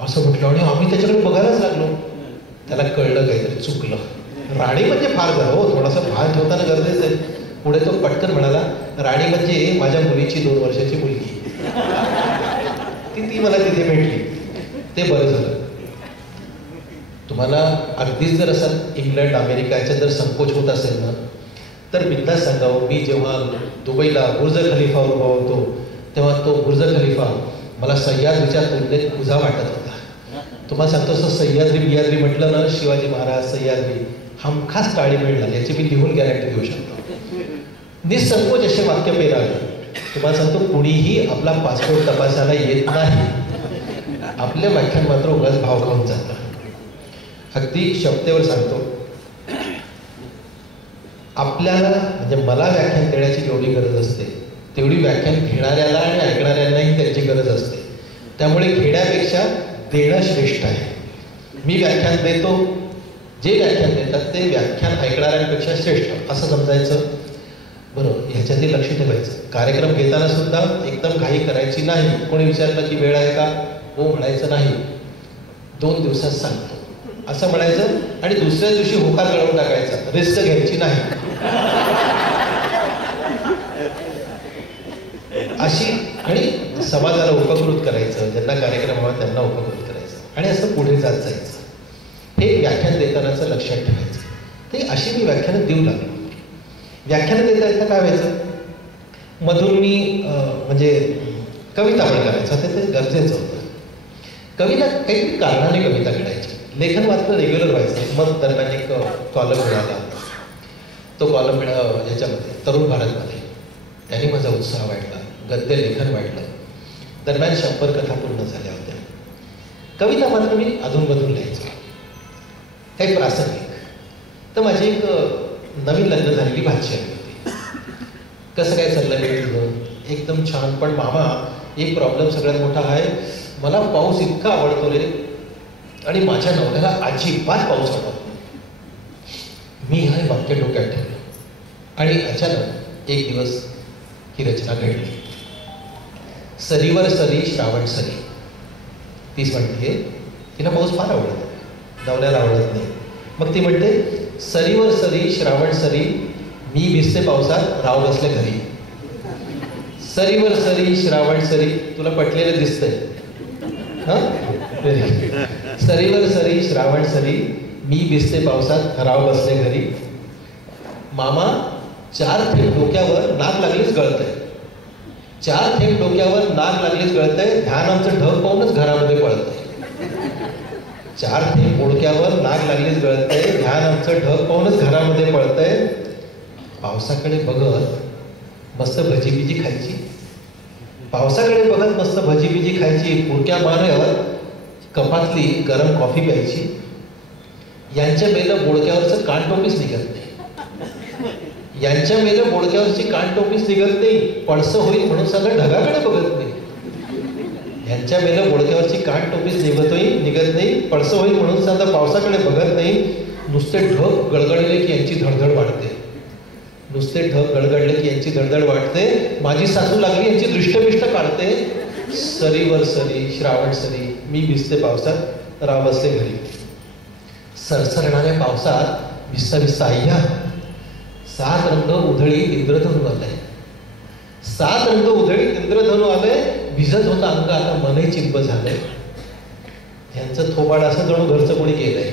असं म्हटलं आणि आम्ही त्याच्याकडे बघायलाच लागलो. त्याला कळलं काहीतरी चुकलं. राणी म्हणजे फार झालं हो, थोडासा भान ठेवताना गरजेचं आहे. पुढे तो पटकन म्हणाला, राणी म्हणजे माझ्या मुलीची 2 वर्षाची मुलगी. ती मला तिथे भेटली, ते बरं झालं. तुम्हाला अगदीच जर असं इंग्लंड अमेरिकाच्या जर संकोच होत असेल ना, तर बिंदास सांगावं, मी जेव्हा दुबईला बुर्ज खलिफावर उभा होतो तेव्हा तो बुर्ज खलिफा मला सह्याद्रीच्या तुलनेत उजा वाटत होता. तुम्हाला सांगतो, असं सह्याद्री बियाद्री म्हटलं ना, शिवाजी महाराज सह्याद्री, हमखास टाळी मिळणार याची मी लिहून गॅरंटी देऊ शकतो. निसंकोच असे वाक्य पेरावे. तुम्हाला सांगतो, कुणीही आपला पासपोर्ट तपासायला येत नाही. आपले व्याख्यान मात्र उगाच भाव खाऊन जातं. अगदी शब्देवर सांगतो, आपल्याला म्हणजे मला व्याख्यान देण्याची जेवढी गरज असते तेवढी व्याख्यान घेणाऱ्याला आणि ऐकणाऱ्यांनाही त्याची गरज असते. त्यामुळे घेण्यापेक्षा देणं श्रेष्ठ आहे. मी व्याख्यान देतो, जे व्याख्यान देतात ते व्याख्यान ऐकणाऱ्यांपेक्षा श्रेष्ठ असं समजायचं. बरोबर, ह्याच्यातही लक्ष ठेवायचं. कार्यक्रम घेताना सुद्धा एकदम घाई करायची नाही. कोणी विचारलं की वेळ आहे का, हो म्हणायचं नाही. 2 दिवसात सांगतो असं म्हणायचं आणि दुसऱ्या दिवशी होकार कळवून टाकायचा. रिस्क घ्यायची नाही. अशी आणि समाजाला उपकृत करायचं, ज्यांना कार्यक्रम हवा त्यांना उपकृत करायचं आणि असं पुढे जात जायचं. हे व्याख्यान देतानाचं लक्षात ठेवायचं. ते अशी मी व्याख्यानं देऊ लागलो. व्याख्यानं देता येता काय व्हायचं, मधून मी म्हणजे कविता पण करायचं, ते गरजेचं होतं. कविता काही कारणाने कविता घडायची, लेखन मात्र रेग्युलर व्हायचं. मग दरम्यान एक कॉलम मिळाला, तो कॉलम ह्याच्यामध्ये तरुण भारतमध्ये, त्यांनी माझा उत्साह वाढला, गद्य लेखन वाढलं. दरम्यान 100 कथा पूर्ण झाल्या होत्या. कविता मात्र मी अधूनमधून लिहायचो, काही प्रासंगिक. तर माझी एक नवीन लग्न झालेली भाची आली होती. कसं काय चाललं तुझं? एकदम छान. पण मामा, एक प्रॉब्लेम सगळ्यात मोठा आहे, मला पाऊस इतका आवडतो रे, आणि माझ्या नवऱ्याला अजिबात पाऊस आवडत नाही. मी हे वाक्य डोक्यात ठेवलं आणि अचानक एक दिवस ही रचना घडली. सरीवर सरी श्रावण सरी. तीच म्हणते तिला पाऊस फार आवडतो, नवऱ्याला आवडत नाही. मग ती म्हणते, सरीवर सरी श्रावण सरी, मी भिजते पावसात, राव बसले घरी. सरीवर सरी श्रावण सरी, तुला पटलेलं दिसतंय हा? सरीवर सरी श्रावण सरी, मी भिजते पावसात, राव बसले घरी. मामा, 4 थेंब डोक्यावर, नाक लागलीच गळतंय. 4 थेंब डोक्यावर, नाक लागलीच गळतंय, ध्यान आमचं ढग पाहूनच घरामध्ये पळतंय. 4 थेंब डोक्यावर, नाक लागलीच गळतंय, ध्यान आमचं ढग पाहूनच घरामध्ये पळतंय. पावसाकडे बघत मस्त भजी बिजी खायची. पावसाकडे बघत मस्त भजी बिजी खायची. पुरक्या मारत कपातली गरम कॉफी प्यायची. यांच्या मेलं बोडक्यावरचं कानटोपीच निघत नाही. यांच्या मेलं बोडक्यावरची कानटोपीच निघत नाही. पळसं होईल म्हणून सगळं ढगाकडे बघत नाही. यांच्या मेलं बोडक्यावरची कानटोपीच निघत नाही. पळसं होईल म्हणून साधा पावसाकडे बघत नाही. नुसते ढग गळगळले की यांची धडधड वाढते. नुसते ढग गळगळले की यांची धडधड वाढते. माझी सासू लागली यांची दृष्टबिष्ट काढते. सरीवर सरी श्रावण सरी, मी भिजते पावसात, राव बसले घरी. सरसरणाऱ्या पावसात भिजता भिजता अय्या 7 रंग उधळी इंद्रधनू आलाय. 7 रंग उधळी इंद्रधनू आलंय. भिजत होता अंग, आता मनही चिंब झालंय. यांचं थोबाड असं जणू घरचं कोणी केलंय.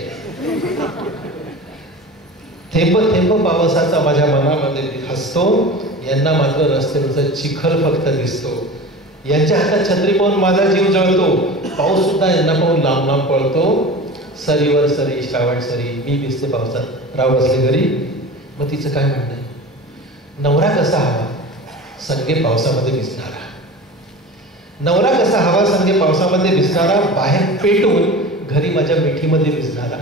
थेंब थेंब पावसाचा माझ्या मनामध्ये हसतो. यांना मात्र रस्त्यावरचा चिखल फक्त दिसतो. यांच्या हातात छत्री पाहून माझा जीव जळतो. पाऊस सुद्धा यांना पाहून लांब लांब पळतो. सरीवर सरी श्रावण सरी, मी भिजते पावसात, राव बसले घरी. मग तिचं काय म्हणणं आहे? नवरा कसा हवा? संगे पावसामध्ये भिजणारा. नवरा कसा हवा? संगे पावसामध्ये भिजणारा, बाहेर पेटून घरी माझ्या मिठीमध्ये भिजणारा.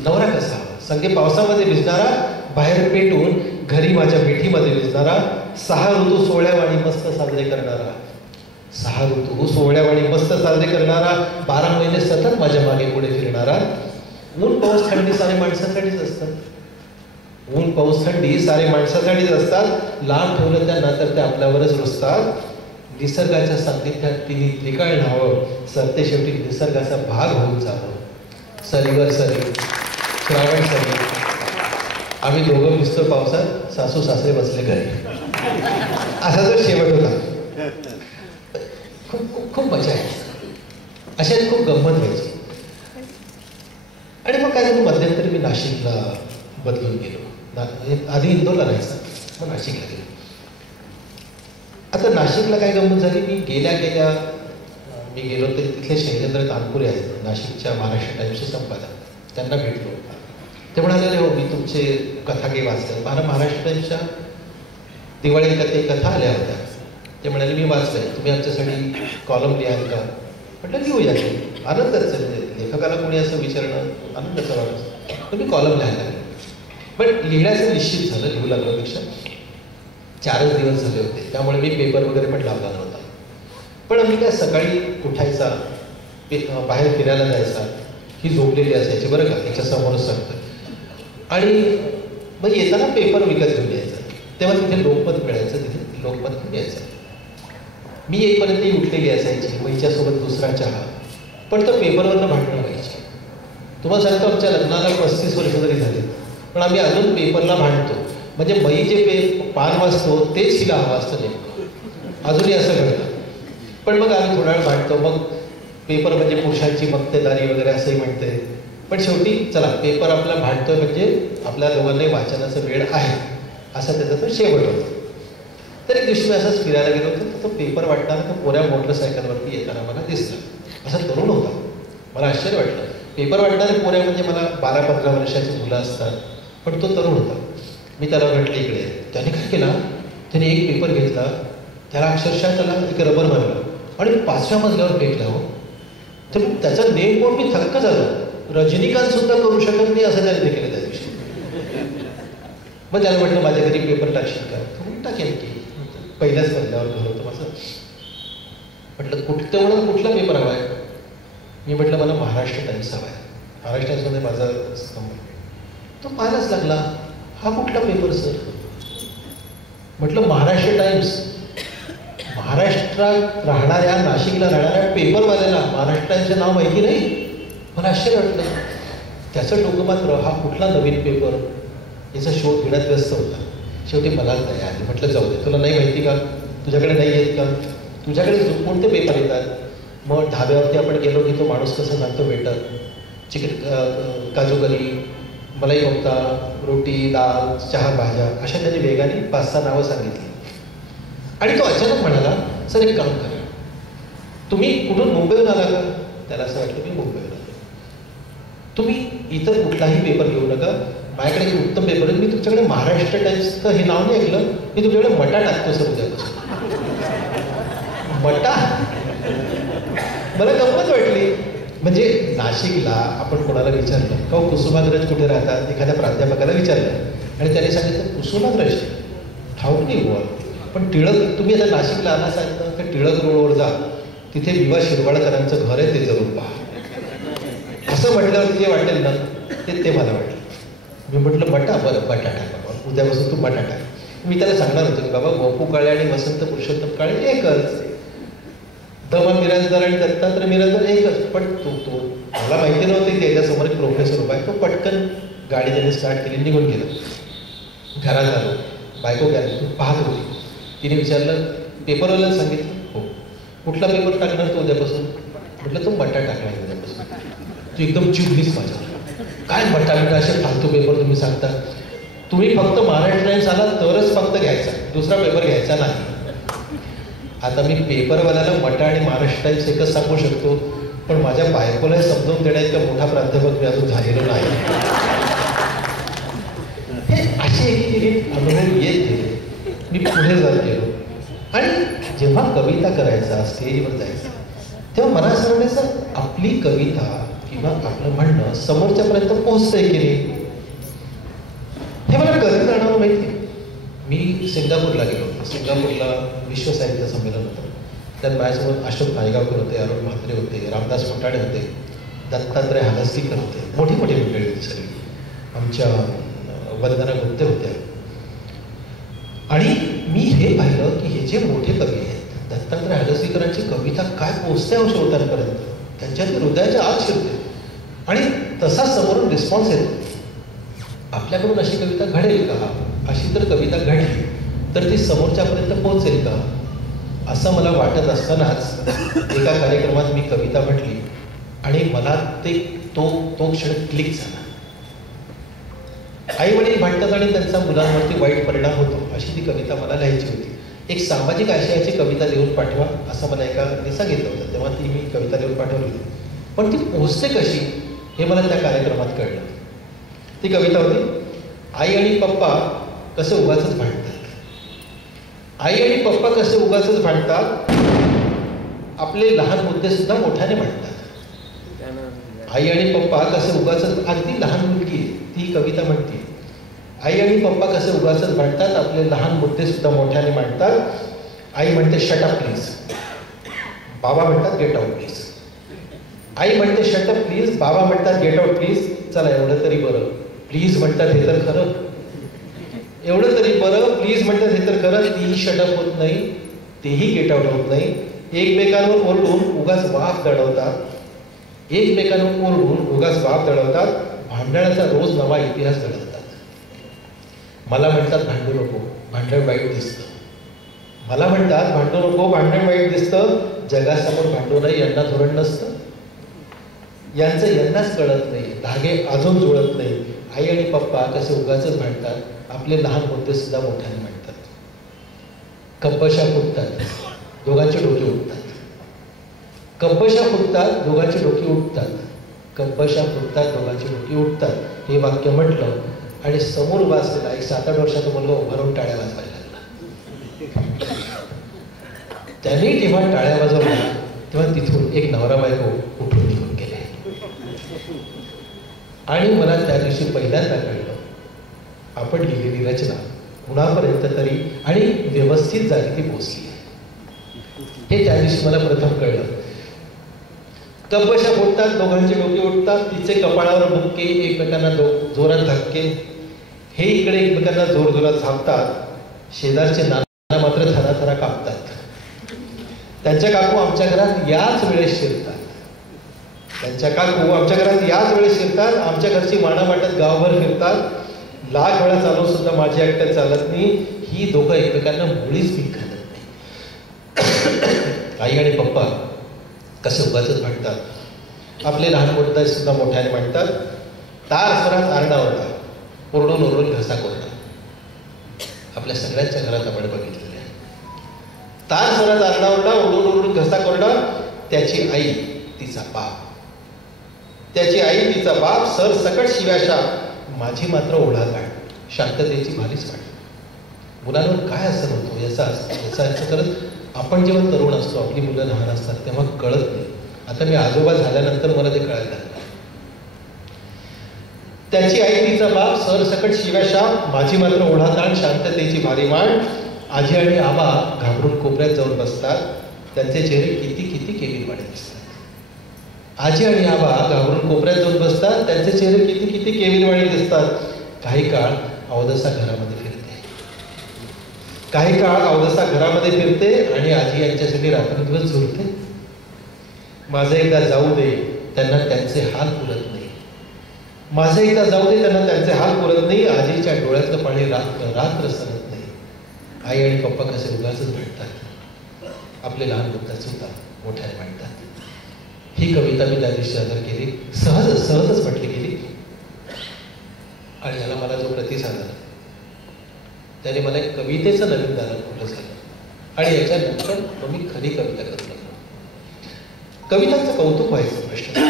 नवरा कसा हवा? संगे पावसामध्ये भिजणारा, बाहेर पेटून घरी माझ्या मिठीमध्ये भिजणारा. 6 ऋतू सोहळ्यावाणी मस्त साजरे करणारा. 6 ऋतू सोहळ्यावाणी मस्त साजरे करणारा. 12 महिने सतत माझ्या मागे पुढे फिरणारा. ऊन पाऊस थंडी सारे माणसासाठीच असतात. ऊन पाऊस थंडी सारे माणसासाठीच असतात. लांब ठेवलं त्यांना तर ते आपल्यावरच रुसतात. निसर्गाच्या सान्निध्यात तिने त्रिकाळ न्हावं, सरते शेवटी निसर्गाचा भाग होऊन जावं. सरीवर सरी, श्रावण सरी, आम्ही दोघं भिजतो पावसात, सासू सासरे बसले घरी. असा जो शेवट होता. खूप खूप खूप मजा आहे. अशात खूप गंमत व्हायची. आणि मग काय झालं, मध्यंतरी मी नाशिकला बदलून गेलो. आधी इंदोरला राहायचा, मग नाशिकला गेलो. आता नाशिकला काय गंमत झाली, मी गेल्या मी गेलो ते तिथले शैलेंद्र तानपुरे आहेत, नाशिकच्या महाराष्ट्र टाईम्सचे संपादक. त्यांना भेटलो. ते म्हणाले, हो मी तुमचे कथा काही वाचल्या. मला महाराष्ट्र टाईम्सच्या दिवाळी कथा आल्या होत्या. ते म्हणाले, मी वाचलंय, तुम्ही आमच्यासाठी कॉलम लिहाल का? म्हटलं लिहूया. आनंदच आहे, लेखकाला कोणी असं विचारणं आनंदाचं वाटतं. तर मी कॉलम लिहायला लागलो. पण लिहिण्याचं निश्चित झालं, लिहू लागल्यापेक्षा 4च दिवस झाले होते, त्यामुळे मी पेपर वगैरे पण लावला नव्हता. पण आम्ही काय सकाळी उठायचा, बाहेर फिरायला जायचा, ही झोपलेली असायची बरं का, त्याच्यासमोरच सांगतं. आणि मग येताना पेपर विकत घेऊन यायचा. तेव्हा तिथे लोकमत मिळायचं, तिथे लोकमत घेऊन यायचं. मी येईपर्यंत ही उठलेली असायची, मग हिच्यासोबत दुसरा चहा. पण तर पेपरवरनं भांडणं व्हायची. तुम्हाला सांगतो, आमच्या लग्नाला 35 वर्ष जरी झाली, पण आम्ही अजून पेपरला भांडतो. म्हणजे मई जे पान वाचतो तेच हिला हवं असतं नेमकं, अजूनही असं घडतं. पण मग आम्ही थोडा वेळ भांडतो. मग पेपर म्हणजे पुरुषांची मक्तेदारी वगैरे असंही म्हणते. पण शेवटी चला, पेपर आपला भांडतोय म्हणजे आपल्या दोघांनाही वाचनाचा वेळ आहे, असा त्याचा तो शेवट होतो. तर एक दिवशी मी असंच फिरायला गेलो होतो, तर तो पेपर वाटताना तो कोऱ्या मोटरसायकलवरती येताना मला दिसला. असा तरुण होता. मला आश्चर्य वाटलं. पेपर वाटणारे कोऱ्या म्हणजे मला 12-15 वर्षाची मुलं असतात, पण तो तरुण होता. मी त्याला म्हटलं इकडे. त्याने काय केला, त्याने एक पेपर घेतला, त्याला अक्षरशः त्याला एक रबर मारलं आणि 5व्या मजल्यावर फेकला. हो, तर त्याचा नेम कोण, मी थक्क झालो. रजनीकांत सुद्धा करू शकत नाही असं त्याने केलं त्या दिवशी. मग त्याला म्हटलं, माझ्या घरी पेपर टाकशील का? टाकेल की, पहिल्याच मजल्यावर घर होतं माझं. म्हटलं कुठला पेपर हवा आहे? मी म्हटलं, मला महाराष्ट्र टाइम्स हवा आहे. महाराष्ट्र टाइम्समध्ये माझा तो पाहायलाच लागला, हा कुठला पेपर सर? म्हटलं, महाराष्ट्र टाइम्स. महाराष्ट्रात राहणाऱ्या, नाशिकला राहणाऱ्या पेपरवाल्याला महाराष्ट्र टाइम्सचं नाव माहिती नाही? मला आश्चर्य वाटलं. त्याचं डोकं मात्र हा कुठला नवीन पेपर याचा शोध घेण्यात व्यस्त होता. शेवटी मलाच दया आली. म्हटलं, जाऊ दे, तुला नाही माहिती का? तुझ्याकडे नाही येत का? तुझ्याकडे कोणते पेपर येतात? मग ढाब्यावरती आपण गेलो की तो माणूस कसं सांगतो, वेटर चिकन काजू करी, मलाई कोफ्ता, रोटी, दाल, चहा, भाज्या, अशा त्यांनी वेगाने 5-6 नावं सांगितली. आणि तो अचानक म्हणाला, सर एक काम करा, तुम्ही कुठून मुंबईहून आला का? त्याला असं वाटलं मी मुंबईहून आलो. तुम्ही इतर कुठलाही पेपर घेऊ नका, माझ्याकडे एक उत्तम पेपर आहे. मी तुमच्याकडे महाराष्ट्र टाइम्सचं हे नाव नाही ऐकलं, मी तुमच्याकडे मटा टाकतो सर उद्यापासून. मटा? मला गंमत वाटली. म्हणजे नाशिकला आपण कोणाला विचारलं का कुसुमाग्रज कुठे राहतात, एखाद्या प्राध्यापकाला विचारलं आणि त्याने सांगितलं कुसुमाग्रज ठाऊक नाही बुवा, पण टिळक, तुम्ही आता नाशिकला आला सांगितलं तर टिळक रोडवर जा, तिथे विवा शिरवाडकरांचं घर आहे, ते जरूर पहा. असं म्हटल्यावर जे वाटेल ना ते मला वाटलं. मी म्हटलं, मटा? बरं, बटाटा बाबा, उद्यापासून तू बटाटा. मी त्याला सांगणार होतो की बाबा, गोपू काळे आणि वसंत पुरुषोत्तम काळे एकच, दमा मिराजदार आणि दत्तात्रय मिराजदार एकच. पण तो मला माहिती नव्हती की त्याच्यासमोर एक प्रोफेसर उभा आहे. तो पटकन गाडी त्याने स्टार्ट केली, निघून गेला. घरात आलो, बायको गेली, तू पाहत होती. तिने विचारलं, पेपरवाल्याला सांगितलं? हो. कुठला पेपर टाकणार तो उद्यापासून? म्हटलं, तो मटा टाकणार उद्यापासून. तू एकदम चिडलीस माझ्यावर. काय मटा असे फालतू पेपर तुम्ही सांगता? तुम्ही फक्त महाराष्ट्र टाइम्स आला तरच फक्त घ्यायचा, दुसरा पेपर घ्यायचा नाही. आता मी पेपरवाल्याला मटा आणि महाराष्ट्र टाइम्स एकच सांगू शकतो, पण माझ्या बायकोला समजावून देण्याचा मोठा प्राध्यापक मी अजून झालेलो नाही. हे असे एक अनुभव येत गेले. मी पुढे जात गेलो आणि जेव्हा कविता करायचा, स्टेजवर जायचं, तेव्हा मला असं वाटायचं, आपली कविता किंवा आपलं म्हणणं समोरच्यापर्यंत पोहोचतंय की नाही, हे मला कधी जाणवलं माहिती. मी सिंगापूरला गेलो. सिंगापूरला विश्व साहित्य संमेलन होतं. त्यात माझ्यासोबत अशोक नायगावकर होते, अरुण म्हात्रे होते, रामदास फटाडे होते, दत्तात्रय हालस्तीकर होते, मोठी मोठी मंडळी होती सगळी. आमच्या वंदना गुप्ते होत्या. आणि मी हे पाहिलं की हे जे मोठे कवी आहेत, दत्तात्रय हलसीकरांची कविता काय पोचते हो श्रोत्यांपर्यंत, त्यांच्यातील हृदयाच्या आत शिरते आणि तसा समोरून रिस्पॉन्स येतो. आपल्याकडून अशी कविता घडेल का, अशी तर कविता घडली तर ती समोरच्यापर्यंत पोहोचेल का, असं मला वाटत असतानाच एका कार्यक्रमात मी कविता म्हटली आणि मला तो क्षण क्लिक झाला. आई वडील भांडतात आणि त्यांचा मुलांवरती वाईट परिणाम होतो, अशी ती कविता मला लिहायची होती. एक सामाजिक आशयाची कविता लिहून पाठवा असं मला एकाने सांगितलं होतं, तेव्हा ती मी कविता लिहून पाठवली होती. पण ती पोहोचते कशी हे मला त्या कार्यक्रमात कळलं. ती कविता होती, आई आणि पप्पा कसे उगाचच भांडतात. आई आणि पप्पा कसे उगाचच भांडतात, आपले लहान मुद्दे सुद्धा मोठ्याने मांडतात. आई आणि पप्पा कसे उगाचच, अगदी लहान मुलगी ती कविता म्हणते, आई आणि पप्पा कसे उगाचच भांडतात, आपले लहान मुद्दे सुद्धा मोठ्याने मांडतात. आई म्हणते शट अप प्लीज, बाबा म्हणतात गेट आउट प्लीज. आई म्हणते शट अप प्लीज, बाबा म्हणतात गेट आउट प्लीज. चला एवढं तरी बरं, प्लीज म्हणतात हे तर खरं. एवढं तरी बरं, प्लीज म्हणतात हे तर खरं. तीही शटअप होत नाही, तेही गेट आउट होत नाही. एकमेकांवर ओरडून उगाच वाफ दडवतात, एकमेकांवर ओरडून उगाच वाफ दडवतात. भांडणाचा रोज नवा इतिहास घडवतात. मला म्हणतात भांडू नको, भांडण वाईट दिसतं. मला म्हणतात भांडू नको, भांडण वाईट दिसतं. जगासमोर भांडू नाही यांना धोरण नसतं. यांचं यांनाच कळत नाही, धागे अजून जुळत नाही. आई आणि पप्पा कसे उगाचच भांडतात, आपले लहान मुद्दे सुद्धा मोठ्याने मांडतात. कब्बशा फुटतात, दोघांची डोकी उठतात. कब्बशा फुटतात, दोघांची डोकी उठतात. कब्बशा फुटतात, दोघांची डोकी उठतात. हे वाक्य म्हटलं आणि समोर उभा असलेला एक 7-8 वर्षाचा मुलगा उभा राहून टाळ्या वाजवायला लागला. त्यांनी जेव्हा टाळ्या वाजवल्या तेव्हा तिथून एक नवरा बायको उठून निघून गेले. आणि मला त्या दिवशी पहिल्यांदा कळलं, आपण लिहिलेली रचना कुणापर्यंत तरी आणि व्यवस्थित जागी ती पोचली. हे त्या दिवशी मला प्रथम कळलं. कब्बशा फुटतात, दोघांचे डोके उठतात. तिचे कपाळावर बुक्के, एकमेकांना जोरात धक्के. हे इकडे एकमेकांना जोरजोरात झापतात. शेजारचे नाना मात्र थराथरा कापतात. त्यांच्या काकू आमच्या घरात याच वेळेस शिरतात. त्यांच्या काकू आमच्या घरात याच वेळेस शिरतात. आमच्या घरची माना वाटत गावभर फिरतात. लाख वेळा चालू सुद्धा माझ्या एकट्यात चालत नाही. ही दोघं एकमेकांना मुळीच पीक घालत नाही. आई आणि पप्पा कसे उगाचच भांडतात, आपले लहान मुद्दे सुद्धा मोठ्याने मांडतात. तार स्वरात आरडाओरडा, ओरडून ओरडून घसा कोरडा. आपल्या सगळ्यांच्या घरात आपण बघितलेले आहे. तार स्वरात आरडाओरडा, ओरडून ओरडून घसा कोरडा. त्याची आई तिचा बाप, त्याची आई तिचा बाप, सर सकट शिव्याशा, माझी मात्र ओढाताण, शांततेची भालीच वाट. मुलांवर काय असर होतो याचा अर्थ करत आपण जेव्हा तरुण असतो, आपली मुलं लहान असतात तेव्हा कळत नाही. आता मी आजोबा झाल्यानंतर मला ते कळायला लागलं. त्याची आई तिचा बाप, सर सकट शिव्याशा, माझी मात्र ओढाताण, शांततेची भारी वाट. आजी आणि आबा घाबरून कोपऱ्यात जाऊन बसतात. त्यांचे चेहरे किती किती केविलवाणे दिसतात. आजी आणि आबा घाबरून कोपऱ्यात जाऊन बसतात. त्यांचे चेहरे किती किती केविलवाणे दिसतात. काही काळ अवदसा घरामध्ये फिरते. काही काळ अवदसा घरामध्ये फिरते आणि आजी यांच्यासाठी रात्रंदिवस झुरते. माझं एकदा जाऊ दे, त्यांना त्यांचे हाल पुरत नाही. माझं एकदा जाऊ दे, त्यांना त्यांचे हाल पुरत नाही. आजीच्या डोळ्यातलं पाणी रात्र सरत नाही. आई आणि पप्पा कसे उगाचच भेटतात, आपले लहान मुद्दा सुद्धा मोठ्याने मांडतात. ही कविता मी त्या दिवशी सादर केली, सहजच म्हटली गेली. आणि याला मला जो प्रतिसाद आला त्याने मला एक कवितेचं नवीन दालन खुलं झालं. आणि याच्यानंतर मी खरी कविता करत लागलो. कवितांचं कौतुक व्हायचं प्रश्न.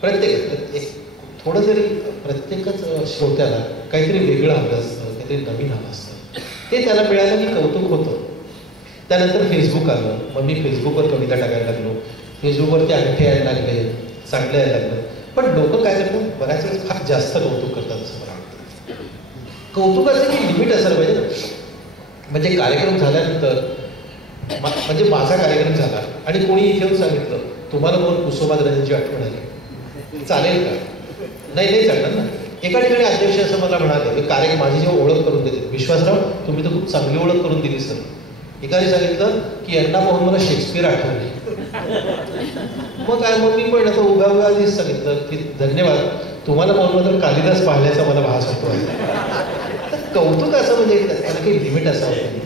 प्रत्येक थोडं जरी प्रत्येकच श्रोत्याला काहीतरी वेगळं हवं असतं, काहीतरी नवीन हवं असतं. ते त्याला मिळालं की कौतुक होतं. त्यानंतर फेसबुक आलं. मग मी फेसबुकवर कविता टाकायला लागलो. फेसबुकवरती अंगठे यायला लागले, चांगले यायला लागलं. पण लोक काय करतात, बऱ्याच वेळेस फार जास्त कौतुक करतात असं मला वाटतं. कौतुकाचं की लिमिट असायला पाहिजे. म्हणजे कार्यक्रम झाल्यानंतर म्हणजे माझा कार्यक्रम झाला आणि कोणी इथे येऊन सांगितलं तुम्हाला कोण कुसुमाग्रजांची आठवण आली, चालेल का? नाही चालणार ना. एका ठिकाणी अध्यक्ष असं मला म्हणाले, की माझी जेव्हा ओळख करून देते, विश्वासराव तुम्ही तर खूप चांगली ओळख करून दिली सर. एकाने सांगितलं की यांना पाहून मला शेक्सपियर आठवले. मग काय, मग मी पण आता उभ्या उभ्या आधीच सांगितलं की धन्यवाद, तुम्हाला पाहून मात्र कालिदास पाहण्याचा मला भास होतो. कौतुक असं म्हणजे त्याला काही लिमिट असावं.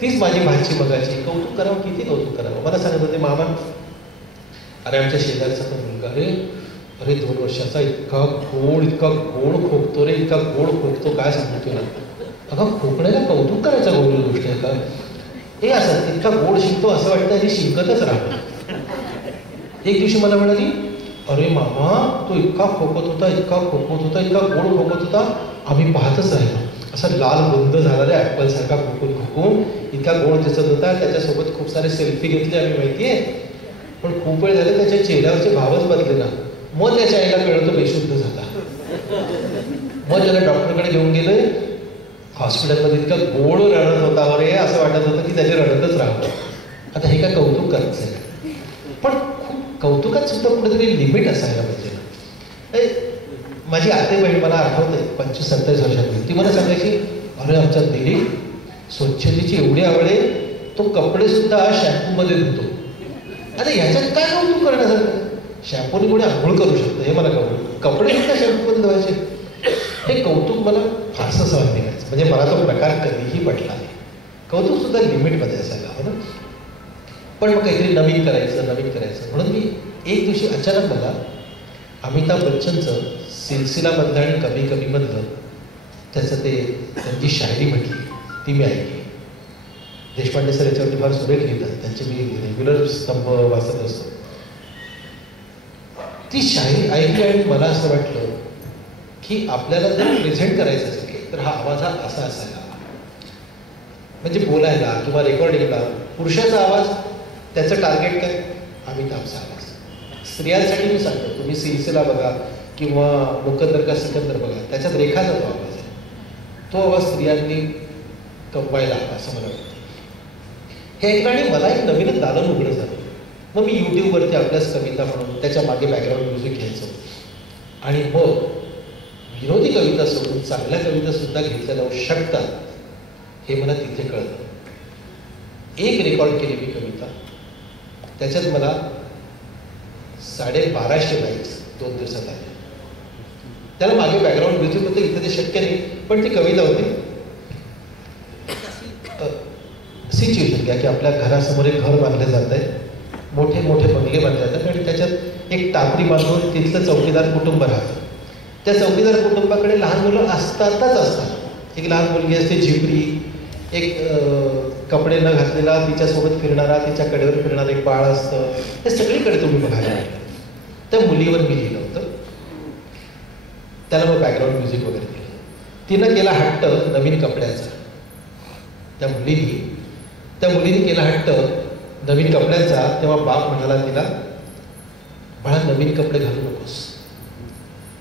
तीच माझी भाची बघायची, कौतुक करावं, किती कौतुक करावं. मला सांगत होते मामा, अरे आमच्या शेजारचा तो मुलगा अरे 2 वर्षाचा इतका गोड खोकतो रे, इतका गोड खोकतो, काय सांगतो तुला. अगं खोकण्याला कौतुक करायचा गोड गोष्ट आहे का? हे असं इतका गोड शिंकतो असं वाटतं आणि शिंकतच राहतो. एक दिवशी मला म्हणाली, अरे मामा तो इतका खोकत होता, इतका गोड खोकत होता, आम्ही पाहतच राहिलो. असा लाल बंद झालेला ॲपल सारखा खोकून इतका गोड दिसत होता. त्याच्यासोबत खूप सारे सेल्फी घेतले आम्ही, माहितीये. पण खूप वेळ झाले त्याच्या चेहऱ्यावरचे भावच बदले ना. मग त्याच्या आईला कळलं तो बेशुद्ध झाला. मग त्याला डॉक्टरकडे घेऊन गेले. हॉस्पिटलमध्ये इतका गोड रडत होता, अरे असं वाटत होतं की त्याचे रडतच राहावं. आता हे काय कौतुक करायचं आहे, पण कौतुकात सुद्धा कुठेतरी लिमिट असायला पाहिजे ना. माझी आते बहीण मला आठवते 25-27 वर्षांनी, ती मला सांगायची, अरे आमचा दिलीप स्वच्छतेची एवढी आवड आहे, तो कपडे सुद्धा शॅम्पूमध्ये धुतो. अरे ह्याच्यात काय कौतुक करण्यासारखं? शॅम्पूने कोणी आंघोळ करू शकतं हे मला कपडे सुद्धा शॅम्पूमध्ये धुवायचे. हे कौतुक मला फारसं सहन निघायचं. म्हणजे मला तो प्रकार कधीही पटला नाही. कौतुक सुद्धा लिमिटमध्ये असायला हवं ना. पण मग काहीतरी नवीन करायचं म्हणून मी एक दिवशी अचानक मला अमिताभ बच्चनचं सिलसिलामधलं आणि कभी कभीमधलं त्यांची शायरी म्हटली, ती मी ऐकली. देशपांडे सर याच्यावरती फार सुरेख लिहितात, त्यांचे मी रेग्युलर स्तंभ वाचत असतो. ती शायरी ऐकली आणि मला असं वाटलं की आपल्याला जर प्रेझेंट करायचं असेल तर हा आवाज असा असायला हवा. म्हणजे बोलायला किंवा रेकॉर्डिंगला पुरुषाचा आवाज, त्याचं टार्गेट काय? अमिताभचा आवाज. स्त्रियांसाठी मी सांगतो, तुम्ही सिलसिला बघा किंवा मुकद्दर का सिकंदर बघा, त्याच्यात रेखाचा तो आवाज आहे. तो आवाज स्त्रियांनी कमवायला हवा असं मला वाटतं. हे ऐकल्याने मला एक नवीनच दालन उघडं झालं. मग मी यूट्यूबवरती अभ्यास कविता म्हणून त्याच्या मागे बॅकग्राऊंड म्युझिक घ्यायचो आणि मग विनोदी कविता सोडून चांगल्या कविता सुद्धा घेतल्या जाऊ शकतात हे मला तिथे कळलं. एक रेकॉर्ड केली मी कविता, त्याच्यात मला 1250 लाईक्स 2 दिवसात आले. त्याला मागे बॅकग्राऊंड म्युझिक होतं, इथे ते शक्य नाही, पण ती कविता होती. सिच्युएशन घ्या की आपल्या घरासमोर एक घर बांधलं जात आहे, मोठे मोठे बंगले बांधले जातात आणि त्याच्यात एक टापरी बांधून तिथलं चौकीदार कुटुंब राहतं. त्या चौकीदार कुटुंबाकडे लहान मुलं असतात. एक लहान मुलगी असते झिपरी, एक कपडे न घातलेला तिच्यासोबत फिरणारा, तिच्या कडेवर फिरणारं एक बाळ असतं. हे सगळीकडे तुम्ही बघायला. त्या मुलीवर मी लिहिलं होतं, त्याला मग बॅकग्राऊंड म्युझिक वगैरे केलं. तिनं केला हट्ट नवीन कपड्याचा. त्या मुलीने केला हट्ट नवीन कपड्यांचा. तेव्हा बाप म्हणाला तिला, बाळा नवीन कपडे घालू नकोस,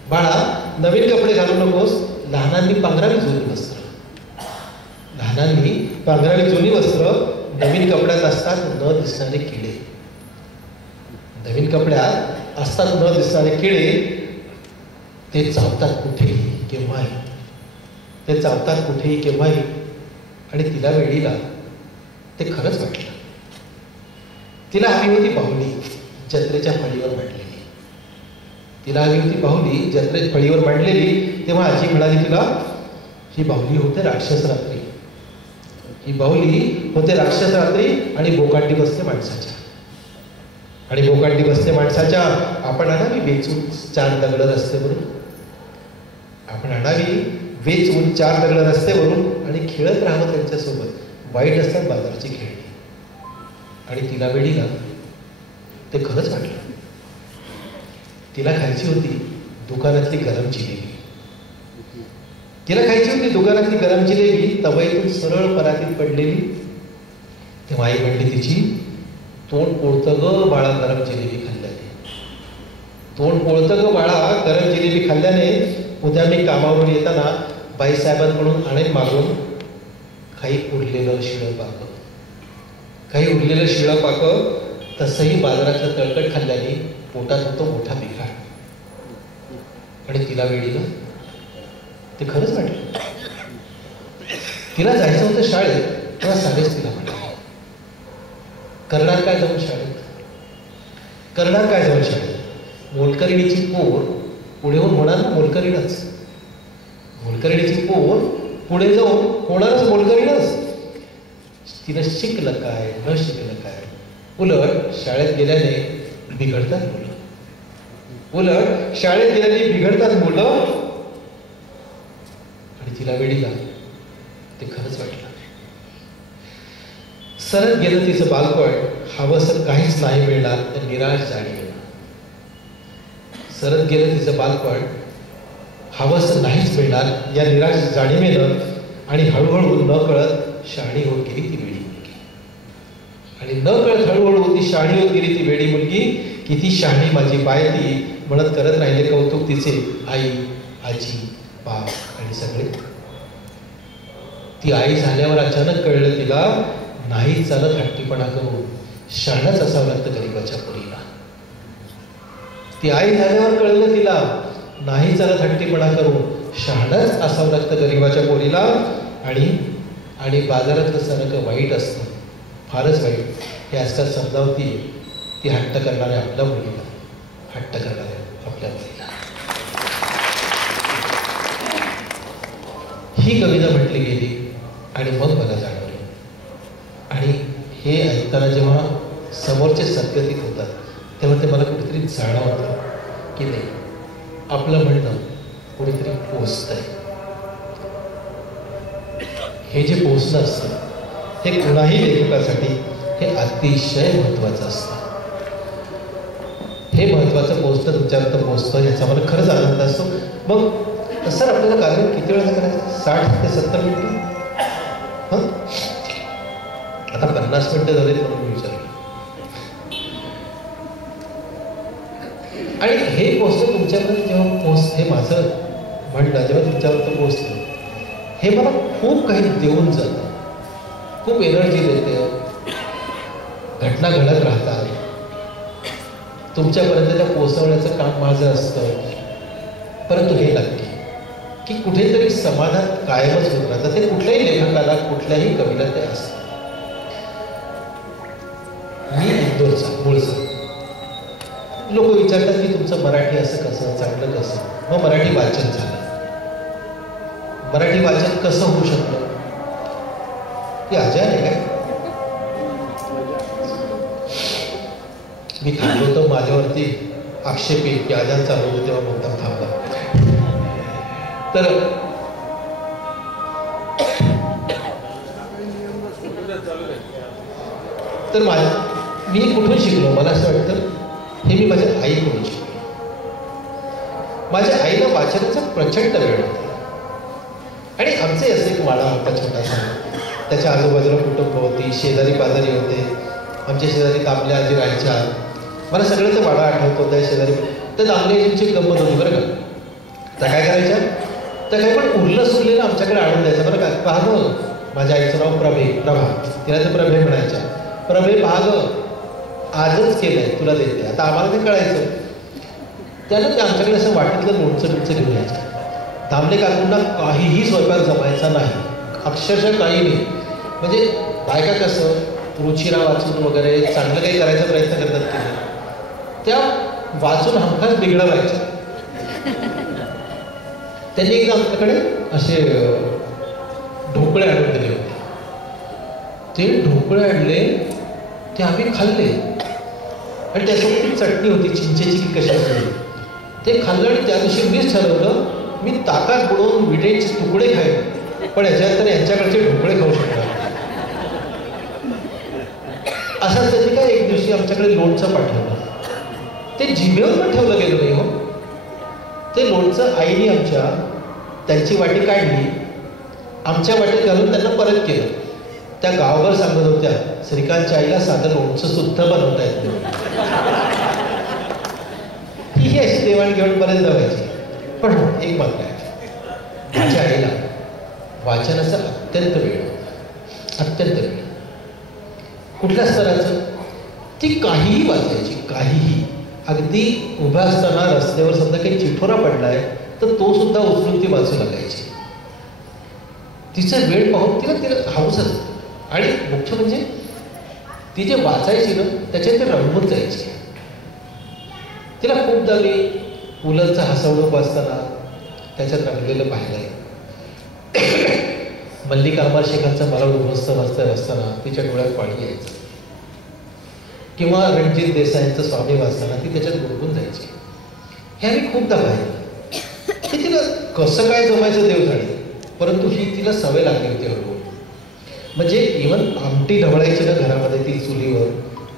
बाळा नवीन कपडे घालू नकोस. लहानांनी पांघरावी जुनी वस्त्र नवीन कपड्यात असतात न दिसणारे किडे. नवीन कपड्यात असतात न दिसणारे किडे, ते चावतात कुठेही केव्हाही. आणि तिला वेळीला ते खरंच वाटलं. तिला हवी होती बाहुली जत्रेच्या फळीवर मांडलेली. तेव्हा आजी म्हणाली तिला, ही बाहुली होते राक्षस रात्री आणि बोकांडी बसते माणसाच्या. आपण आणावी वेचून 4 दगड रस्त्यावरून आणि खेळत राहावं त्यांच्यासोबत. वाईट असतात बाजारची खेळणी. आणि तिला वेळीला ते खरंच वाटलं. तिला खायची होती दुकानातली गरम जिलेबी, तवईतून सरळ परातीत पडलेली. तेव्हा आई म्हणली तिची, तोंड पोळतं ग बाळा गरम जिलेबी खाल्ल्याने. उद्या मी कामावर येताना बाईसाहेबांकडून आणेन मागून काही उरलेलं शिळं पाक. तसंही बाजारातलं तळकट खाल्ल्याने पोटात होतो मोठा बिघाड. आणि तिला वेळीला ते खरंच वाटलं. तिला जायचं होतं शाळेत, तेव्हा साडेच तिला म्हणाले, करणार काय जाऊन शाळेत? करणार काय जाऊन शाळेत? मोलकरणीची पोर पुढे होऊन होणार ना मोलकरीणच. मोलकरणीची पोर पुढे जाऊन होणारच मोलकरीणच. तिनं शिकलं काय न शिकलं काय, उलट शाळेत गेल्याने बिघडतात मुलं. उलट शाळेत गेल्याने बिघडतात मुलं. आणि तिला वेळीला ते खरंच वाटलं. सरत गेलं तिचं बालपण, हवंसं काहीच नाही मिळणार तर निराश जाणीव. सरत गेलं तिचं बालपण, हवंसं नाहीच मिळणार या निराश जाणीवेनं. आणि हळूहळू न कळत शहाणी होत गेली ती वेडी मुलगी. आणि न कळत हळूहळू ती शहाणी होत गेली ती वेडी मुलगी. किती शहाणी माझी बाय ती म्हणत करत राहिले कौतुक तिचे आई, आजी, बाप आणि सगळे. ती आई झाल्यावर अचानक कळलं तिला, नाही चालत हट्टीपणा करून शहाणाच असावं लागतं गरीबाच्या पोरीला. ती आई झाल्यावर कळलं तिला, नाही चालत हट्टीपणा करून शहाणाच असावं लागतं गरीबाच्या पोरीला. आणि बाजारातलं सारखं वाईट असतं, फारच वाईट हे आजकाल समजावती ती हट्ट करणाऱ्या आपल्या मुलीला, हट्ट करणाऱ्या आपल्या मुलीला. ही कविता म्हटली गेली आणि मग मला जाणवलं. आणि हे ऐकताना जेव्हा समोरचे सत्यतीत होतात तेव्हा ते मला कुठेतरी जाणवतं की नाही, आपलं म्हणणं कुठेतरी पोचतंय. हे जे पोचणं असतं हे कुणाही लेखकासाठी हे अतिशय महत्त्वाचं असतं. हे महत्त्वाचं पोचतं तुमच्यापर्यंत पोचतं याचा मला खरंच आनंद असतो. मग सर आपल्याला कार्यक्रम किती वेळाचा करायचं? 60 ते 70 मिनिटं. हां, आता 50 मिनिटं झाले म्हणून मी विचारलं. आणि हे पोचतं तुमच्यापर्यंत जेव्हा हे माझं म्हणणं जेव्हा तुमच्यापर्यंत पोचतं हे मला खूप काही देऊन जातं, खूप एनर्जी देते. घटना घडत राहतात, तुमच्यापर्यंत त्या पोचवण्याचं काम माझं असतं. परंतु हे नक्की की कुठेतरी समाधान कायमच होत राहतं. ते कुठल्याही लेखकाला, कुठल्याही कवीला ते असतं. मी इंदोरचा मूळचा. लोक विचारतात की तुमचं मराठी असं कसं, चांगलं कसं? मग मराठी वाचन झालं. मराठी वाचन कसं होऊ शकलं? हे अजय आहे काय? मी थांबलो होतो, माझ्यावरती आक्षेप येईल की आजान चालू होतं तेव्हा मुद्दाम थांबला. तर मी कुठून शिकलो? मला असं वाटतं हे मी माझ्या आईकडून शिकलो. माझ्या आईला वाचनाचा प्रचंड वेळ होता. आणि आमचे असे एक वाडा होता छोटासा, त्याच्या आजूबाजूला कुटुंब होती, शेजारी पाजारी होते. आमच्या शेजारी कांबल्या आजी राहायच्या. मला सगळ्याचा वाडा आठवतो. त्या शेजारी त्या दामले आजींची गंमत होती बरं का. त्या काय करायच्या, त्या काही पण उरलं सुरलेलं आमच्याकडे आणून द्यायचं बरं का. पाहगं, माझ्या आईचं नाव प्रभा, तिला ते प्रभे म्हणायच्या. प्रभे पाहगं, आजच केलंय, तुला देते. आता आम्हाला ते कळायचं. त्यानं ते आमच्याकडे असं वाटेतलं लोणचं बिणचं घेऊन यायचं. दामले काकूंना काहीही स्वयंपाक जमायचा नाही, अक्षरशः काही नाही. म्हणजे बायका कसं रुचिरा वाचून वगैरे चांगलं काही करायचा प्रयत्न करतात की त्या वाचून हमखास बिघडा व्हायच्या. त्यांनी एकदा आमच्याकडे असे ढोकळे आणून दिले होते. ते ढोकळे आणले, ते आम्ही खाल्ले. आणि त्यासोबत चटणी होती चिंचेची की कशाची. ते खाल्लं आणि त्या दिवशी मीच ठरवलं मी ताकात बुडवून विटेचे तुकडे खाईन, पण याच्यानंतर यांच्याकडचे ढोकळे खाऊ शकणार. असं त्याची काय एक दिवशी आमच्याकडे लोणचं पाठवलं. ते जिभेवर पण ठेवलं गेलं नाही हो. ते लोणचं आईने आमच्या त्यांची वाटी काढली, आमच्या वाटीत घालून त्यांना परत केलं. त्या गावभर सांगत होत्या श्रीकांतच्या आईला साधं लोणचं सुद्धा बनवता येत नाही. ही अशी देवाणघेवाण पर्यंत व्हायची. पण हो, एक मात्र आहे, माझ्या आईला वाचनाचा अत्यंत वेळ होता, अत्यंत वेळ. कुठल्या स्तराचं? ती काहीही वाचायची, काहीही. अगदी उभ्या असताना रस्त्यावर समजा काही चिठोरा पडलाय तर तो सुद्धा उचलून ती वाचू लागायची. तिचा वेळ पाहून तिला हौसच. आणि मुख्य म्हणजे ती जे वाचायची ना त्याच्यात ते रंगून जायची. तिला खूपदा मी पुलंचं हसवणूक वाचताना त्याच्यात रंगलेलं पाहिलं आहे. मल्लिका अमर शेखांचं मला उद्ध्वस्त वाचताना तिच्या डोळ्यात पाणी यायचं, किंवा रणजित देसाईंचं स्वामी वाचताना ती त्याच्यात गुंतून जायची. हे आम्ही खूपदा पाहिलं. हे तिला कसं काय जमायचं देव जाणे, परंतु ही तिला सवय लागली होती हळूहळू. म्हणजे इव्हन आमटी ढवळायची ना घरामध्ये ती चुलीवर,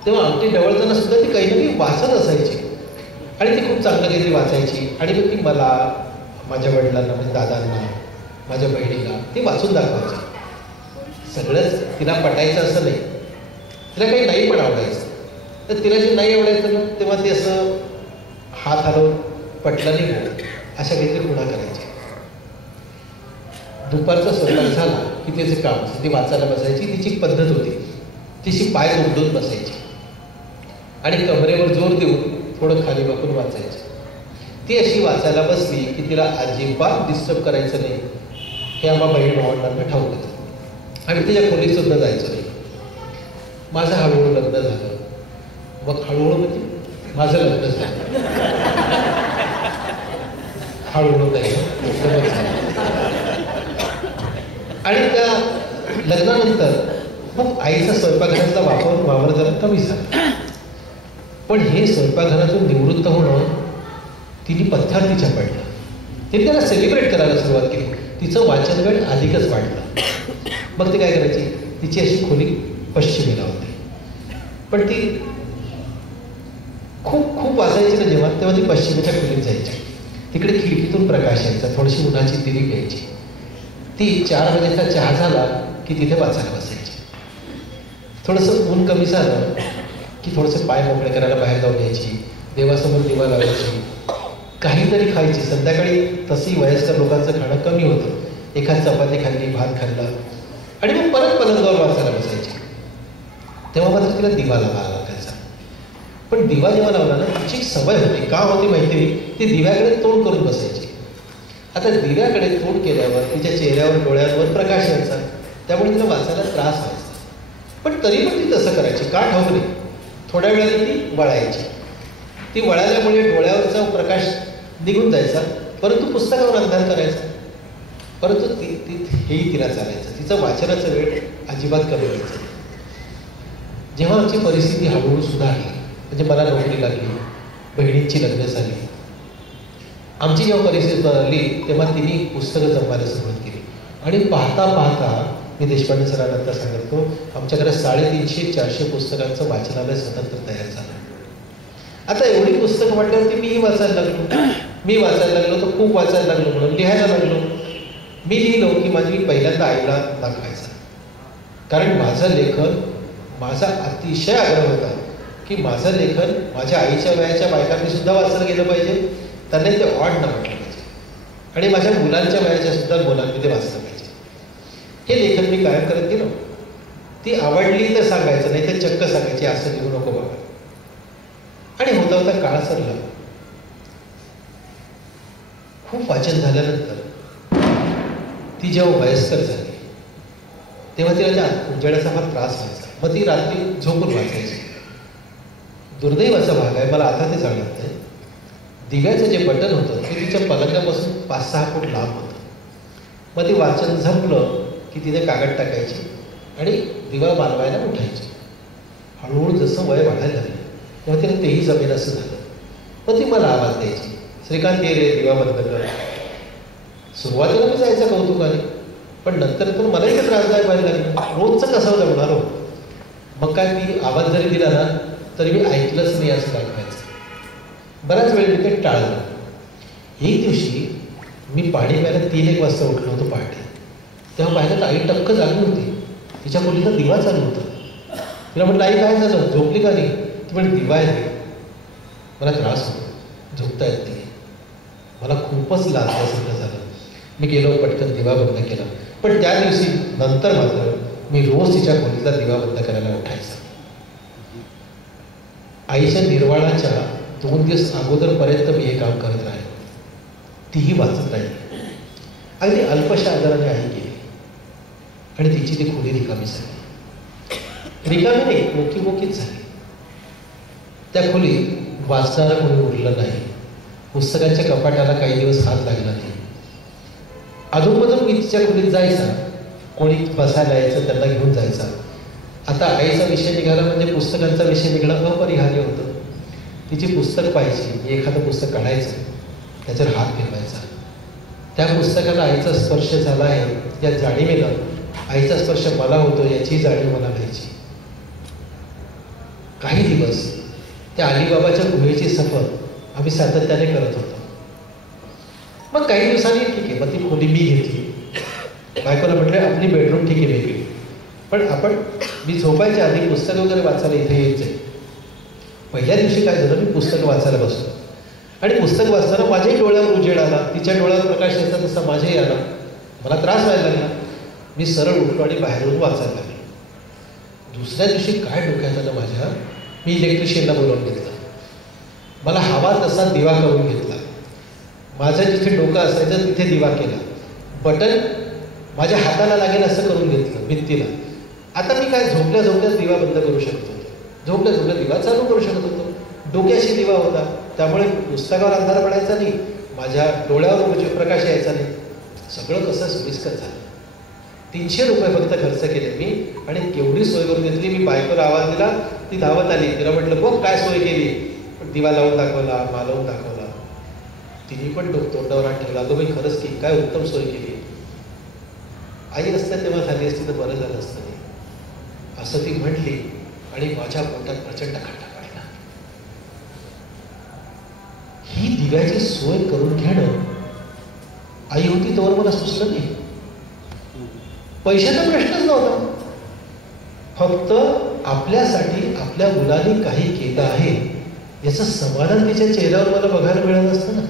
तेव्हा आमटी ढवळताना सुद्धा ती काही ना काही वाचत असायची आणि ती खूप चांगलं काहीतरी वाचायची. आणि मग ती मला, माझ्या वडिलांना म्हणजे दादांना, माझ्या बहिणीला ती वाचून दाखवायची. सगळंच तिला पटायचं असं नाही, तिला काही नाही पण आवडायचं. तर तिला जे नाही आवडायचं ना तेव्हा ती असं हात हलवून पटलं नाही हो अशा काहीतरी गुन्हा करायचे. दुपारचा स्वयंपाक झाला की तिचे काम ती वाचायला बसायची. तिची पद्धत होती, तिची पाय जोडून बसायची आणि कमरेवर जोर देऊन थोडं खाली बघून वाचायची. ती अशी वाचायला बसली की तिला अजिबात डिस्टर्ब करायचं नाही हे आम्हा बहीण भावंडांना ठाऊक होतं. आणि तिच्या खोलीत सुद्धा जायचं नाही. माझं हळूहळू लग्न झालं. मग हळूहळू म्हणजे माझं लग्न झालं. हळूहळू नाही, आणि त्या लग्नानंतर मग आईचा स्वयंपाकघरातला वावर जरा कमी झाला. पण हे स्वयंपाकघरातून निवृत्त होणं तिने पथ्यार्थी पडलं. तिने त्याला सेलिब्रेट करायला सुरुवात केली. तिचं वाचनवेळ अधिकच वाढलं. मग ती काय करायची, तिची अशी खोली पश्चिमेला होती, पण ती खूप वाचायची ना जेव्हा, तेव्हा ती पश्चिमेच्या खोलीत जायची. तिकडे खिडकीतून प्रकाश यायचा, थोडीशी उन्हाची तिरी घ्यायची. ती 4 वाजेचा चहा झाला की तिथे वाचायला बसायची. थोडंसं ऊन कमी झालं की थोडंसं पाय मोकळे करायला बाहेर जाऊन यायची. देवासमोर दिवा लावायची, काहीतरी खायची. संध्याकाळी तसंही वयस्कर लोकांचं खाणं कमी होतं. एखाद चपाती खाल्ली, भात खाल्ला आणि मग परत पलंगावर वाचायला बसायची. तेव्हा मात्र तिला दिवा लावायला लागायचा. पण दिवा जेव्हा लावला ना तिची एक सवय होती. का होती माहिती, ती दिव्याकडे तोंड करून बसायची. आता दिव्याकडे तोंड केल्यावर तिच्या चेहऱ्यावर, डोळ्यांवर प्रकाश यायचा, त्यामुळे तिला वाचायला त्रास व्हायचा. पण तरी पण ती तसं करायची, का ठाऊक नाही. थोड्या वेळाने ती वळायची. ती वळाल्यामुळे डोळ्यावरचा प्रकाश निघून जायचा, परंतु पुस्तकावर अंधार करायचा. परंतु हेही तिला चालायचं. तिचं वाचनाचा वेळ अजिबात कमी व्हायचा. जेव्हा आमची परिस्थिती हळूहळू सुधारली, म्हणजे मला नोकरी लागली, बहिणींची लग्न झाली, आमची जेव्हा परिस्थिती सुधारली तेव्हा तिने पुस्तकं जमवायला सुरुवात केली. आणि पाहता पाहता मी देशपांडे सरांना सांगतो, आमच्या घरात 350-400 पुस्तकांचं वाचनालय स्वतंत्र तयार झालं. आता एवढी पुस्तकं म्हटल्यावरती मीही वाचायला लागलो. मी वाचायला लागलो तर खूप वाचायला लागलो, म्हणून लिहायला लागलो. मी लिहिलो की मी पहिल्यांदा आईला दाखवायचा. कारण माझं लेखन, माझा अतिशय आग्रह होता की माझं लेखन माझ्या आईच्या वयाच्या बायकांनी सुद्धा वाचलं गेलं पाहिजे, त्यांनी ते ऑड न म्हटलं पाहिजे, आणि माझ्या मुलांच्या वयाच्या सुद्धा मुलांनी ते वाचलं पाहिजे. हे लेखन मी कायम करत गेलो. ती आवडली तर सांगायचं, नाही तर चक्क सांगायची असं लिहू नको बाबा. आणि होता होता काळ सरला. खूप वाचन झाल्यानंतर ती जेव्हा वयस्कर झाली तेव्हा तिला त्या उजेडाचा फार त्रास व्हायचा. मग ती रात्री झोपून वाचायची. दुर्दैवाचा भाग आहे, मला आता ते जाणवत नाही, दिव्याचं जे बटन होतं ते तिच्या पलंगापासून 5-6 फूट लांब होतं. मग ती वाचन झंपलं की तिथे कागद टाकायची आणि दिवा मालवायला उठायची. हळूहळू जसं वय वाढायला लागलं तेव्हा तिला तेही जमेल असं झालं. मग ती मला आवाज द्यायची, श्रीकांत ये रे, दिवा बंद कर. सुरुवातीला मी जायचं कौतुकाने, पण नंतर तर मलाही ते त्रासदायक व्हायला लागलं. रोजचं कसं जमणार हो. मग काय ती आवाज जरी दिला ना तरी मी ऐकलंच नाही असं दाखवायचं. बऱ्याच वेळ मी ते टाळलं. एक दिवशी मी पाणी प्यायला 3-1 वाजता उठलो होतो पहाटे. तेव्हा पाहिलं तर आई टक्क जागी होती. तिच्या खोलीचा दिवा चालू होता. तिला म्हटलं, आई काय झालं, झोपली का नाही? ती म्हणजे दिवा आहे, मला त्रास होतो, झोपता येत नाही. मला खूपच लाजल्यासारखं झालं. मी गेलो, पटकन दिवा बंद केला. पण त्या दिवशी नंतर मात्र मी रोज तिच्या खोलीचा दिवा बंद करायला उठायचा. आईच्या निर्वाळाच्या 2 दिवस अगोदरपर्यंत मी हे काम करत राहिले. तीही वाचत राहिली. अगदी अल्पशा आजाराने आई गेली आणि तिची ती खोली रिकामी झाली. रिकामी नाही, मोकीच झाली. त्या खोलीत वाचणारं कोणी उरलं नाही. पुस्तकांच्या कपाटाला काही दिवस हात लागला नाही. अधूनमधून मी तिच्या खोलीत जायचा, कोणी बसायला यायचं त्यांना घेऊन जायचा. आता आईचा विषय निघाला म्हणजे पुस्तकांचा विषय निघणं अपरिहार्य होतं. तिची पुस्तक पाहिजे, एखादं पुस्तक काढायचं, त्याच्यावर हात फिरवायचा. त्या पुस्तकाला आईचा स्पर्श झाला आहे या जाणीवेनं आईचा स्पर्श मला होतो याची जाणीव मला व्हायची. काही दिवस त्या अलिबाबाच्या गुहेची सफर आम्ही सातत्याने करत होतो. मग काही दिवसांनी ठीक आहे, मग ती खोली मी घेतली. बायकोला म्हटलं आपली बेडरूम ठीक आहे वेगळी, पण आपण मी झोपायच्या आधी पुस्तक वगैरे वाचायला इथे यायचं. पहिल्या दिवशी काय झालं, मी पुस्तक वाचायला बसलो आणि पुस्तक वाचताना माझ्याही डोळ्यावर उजेड आला, तिच्या डोळ्यावर प्रकाश यायचा तसा माझ्याही आला. मला त्रास व्हायला लागला. मी सरळ उठलो आणि बाहेरून वाचायला लागलो. दुसऱ्या दिवशी काय डोक्यात आलं माझ्या, मी इलेक्ट्रिशियनला बोलावून घेतलं. मला हवा तसा दिवा करून घेतला. माझं जिथे डोकं असायचं तिथे दिवा केला. बटन माझ्या हाताला लागेल असं करून घेतलं भिंतीला. आता मी काय झोपल्या झोपल्याच दिवा बंद करू शकतो, झोपल्या झोपल्या दिवा चालू करू शकत होतो. डोक्याशी दिवा होता, त्यामुळे पुस्तकावर अंधार पडायचा नाही, माझ्या डोळ्यावर प्रकाश यायचा नाही. सगळं कसं सोयीस्कर झालं. 300 रुपये फक्त खर्च केले मी आणि केवढी सोय करून घेतली. मी बायकोला आवाज दिला, ती धावत आली. तिला म्हटलं बघ काय सोय केली. दिवा लावून दाखवला, मालवून दाखवला. तिने पण तोंडावर हात ठेवला. तो मी खरंच की काय उत्तम सोय केली. आई असत्या तेव्हा झाली असती तर बरं झालं असतं नाही, असं ती म्हटली आणि माझ्या पोटात प्रचंड खड्डा पडला. ही दिव्याची सोय करून घेणं आई होती तोवर मला सुचलं नाही. पैशाचा प्रश्नच नव्हता. फक्त आपल्यासाठी आपल्या मुलांनी काही केलं आहे याचं समाधान तिच्या चेहऱ्यावर मला बघायला मिळालं असतं ना.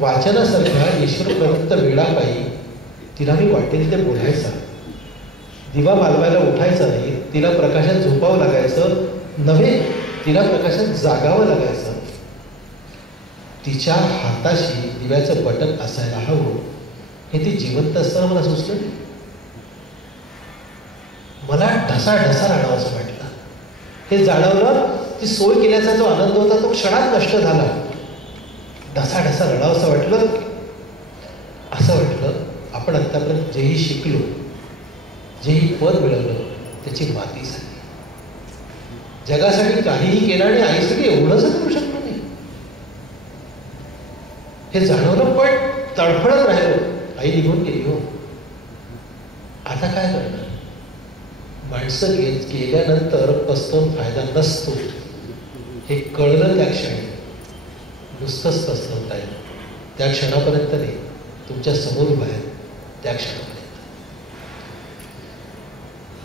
वाचनासारख्या ईश्वर प्रदत्त वेळापायी तिला मी वाटेल ते बोलायचा. दिवा मालवायला उठायचा नाही, तिला प्रकाशात झोपावं लागायचं नव्हे, तिला प्रकाशात जागावं लागायचं. तिच्या हाताशी दिव्याचं बटन असायला हवं हे ती जिवंत असताना मला सुचलं नाही. मला ढसाढसा रडावंसं वाटलं. हे जाणवलं, ती सोय केल्याचा जो आनंद होता तो क्षणात नष्ट झाला. ढसाढसा रडावंसं वाटलं. असं वाटलं आपण आत्तापर्यंत जेही शिकलो, जेही पद मिळवलं त्याची माती झाली. जगासाठी काहीही केलं आणि आईसाठी एवढंच करू शकलो नाही हे जाणवलं. पण तडफडत राहिलो. आई निघून गेली हो. आता काय करणार. माणसं गेल्यानंतर पस्तून फायदा नसतो हे कळलं त्या क्षणी. नुसतंच पस्तवता येईल त्या क्षणापर्यंत नाही, तुमच्या समोर उभा आहे त्या क्षणापर्यंत.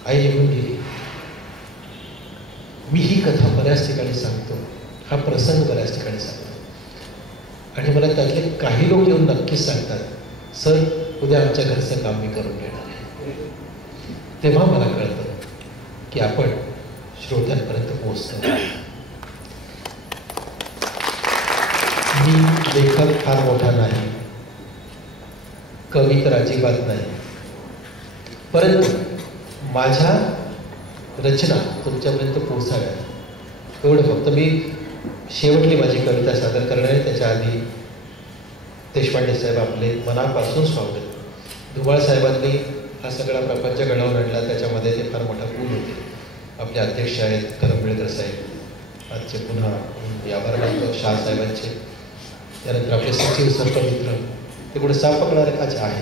आई निघून गेली. मी ही कथा बऱ्याच ठिकाणी सांगतो, हा प्रसंग बऱ्याच ठिकाणी सांगतो आणि मला त्यातले काही लोक येऊन नक्कीच सांगतात, सर उद्या आमच्या घरचं काम मी करून घेणार आहे. तेव्हा मला कळतं की आपण श्रोत्यांपर्यंत पोहोचतो. मी लेखक फार मोठा नाही, कवी तर अजिबात नाही, परंतु माझ्या रचना तुमच्यापर्यंत पोहोचाव्यात एवढं फक्त. मी शेवटली माझी कविता सादर करणार आहे. त्याच्या आधी देशपांडे साहेब आपले मनापासून स्वागत. धुमाळ साहेबांनी हा सगळा प्रपंच घडवून आणला, त्याच्यामध्ये ते फार मोठा पूल होते. आपले अध्यक्ष आहेत करंबेळकर साहेब, आजचे पुन्हा आभार मानतो शाहसाहेबांचे. त्यानंतर आपले सचिव सर्पमित्र, ते कुठे साप पकडणारे काचे आहे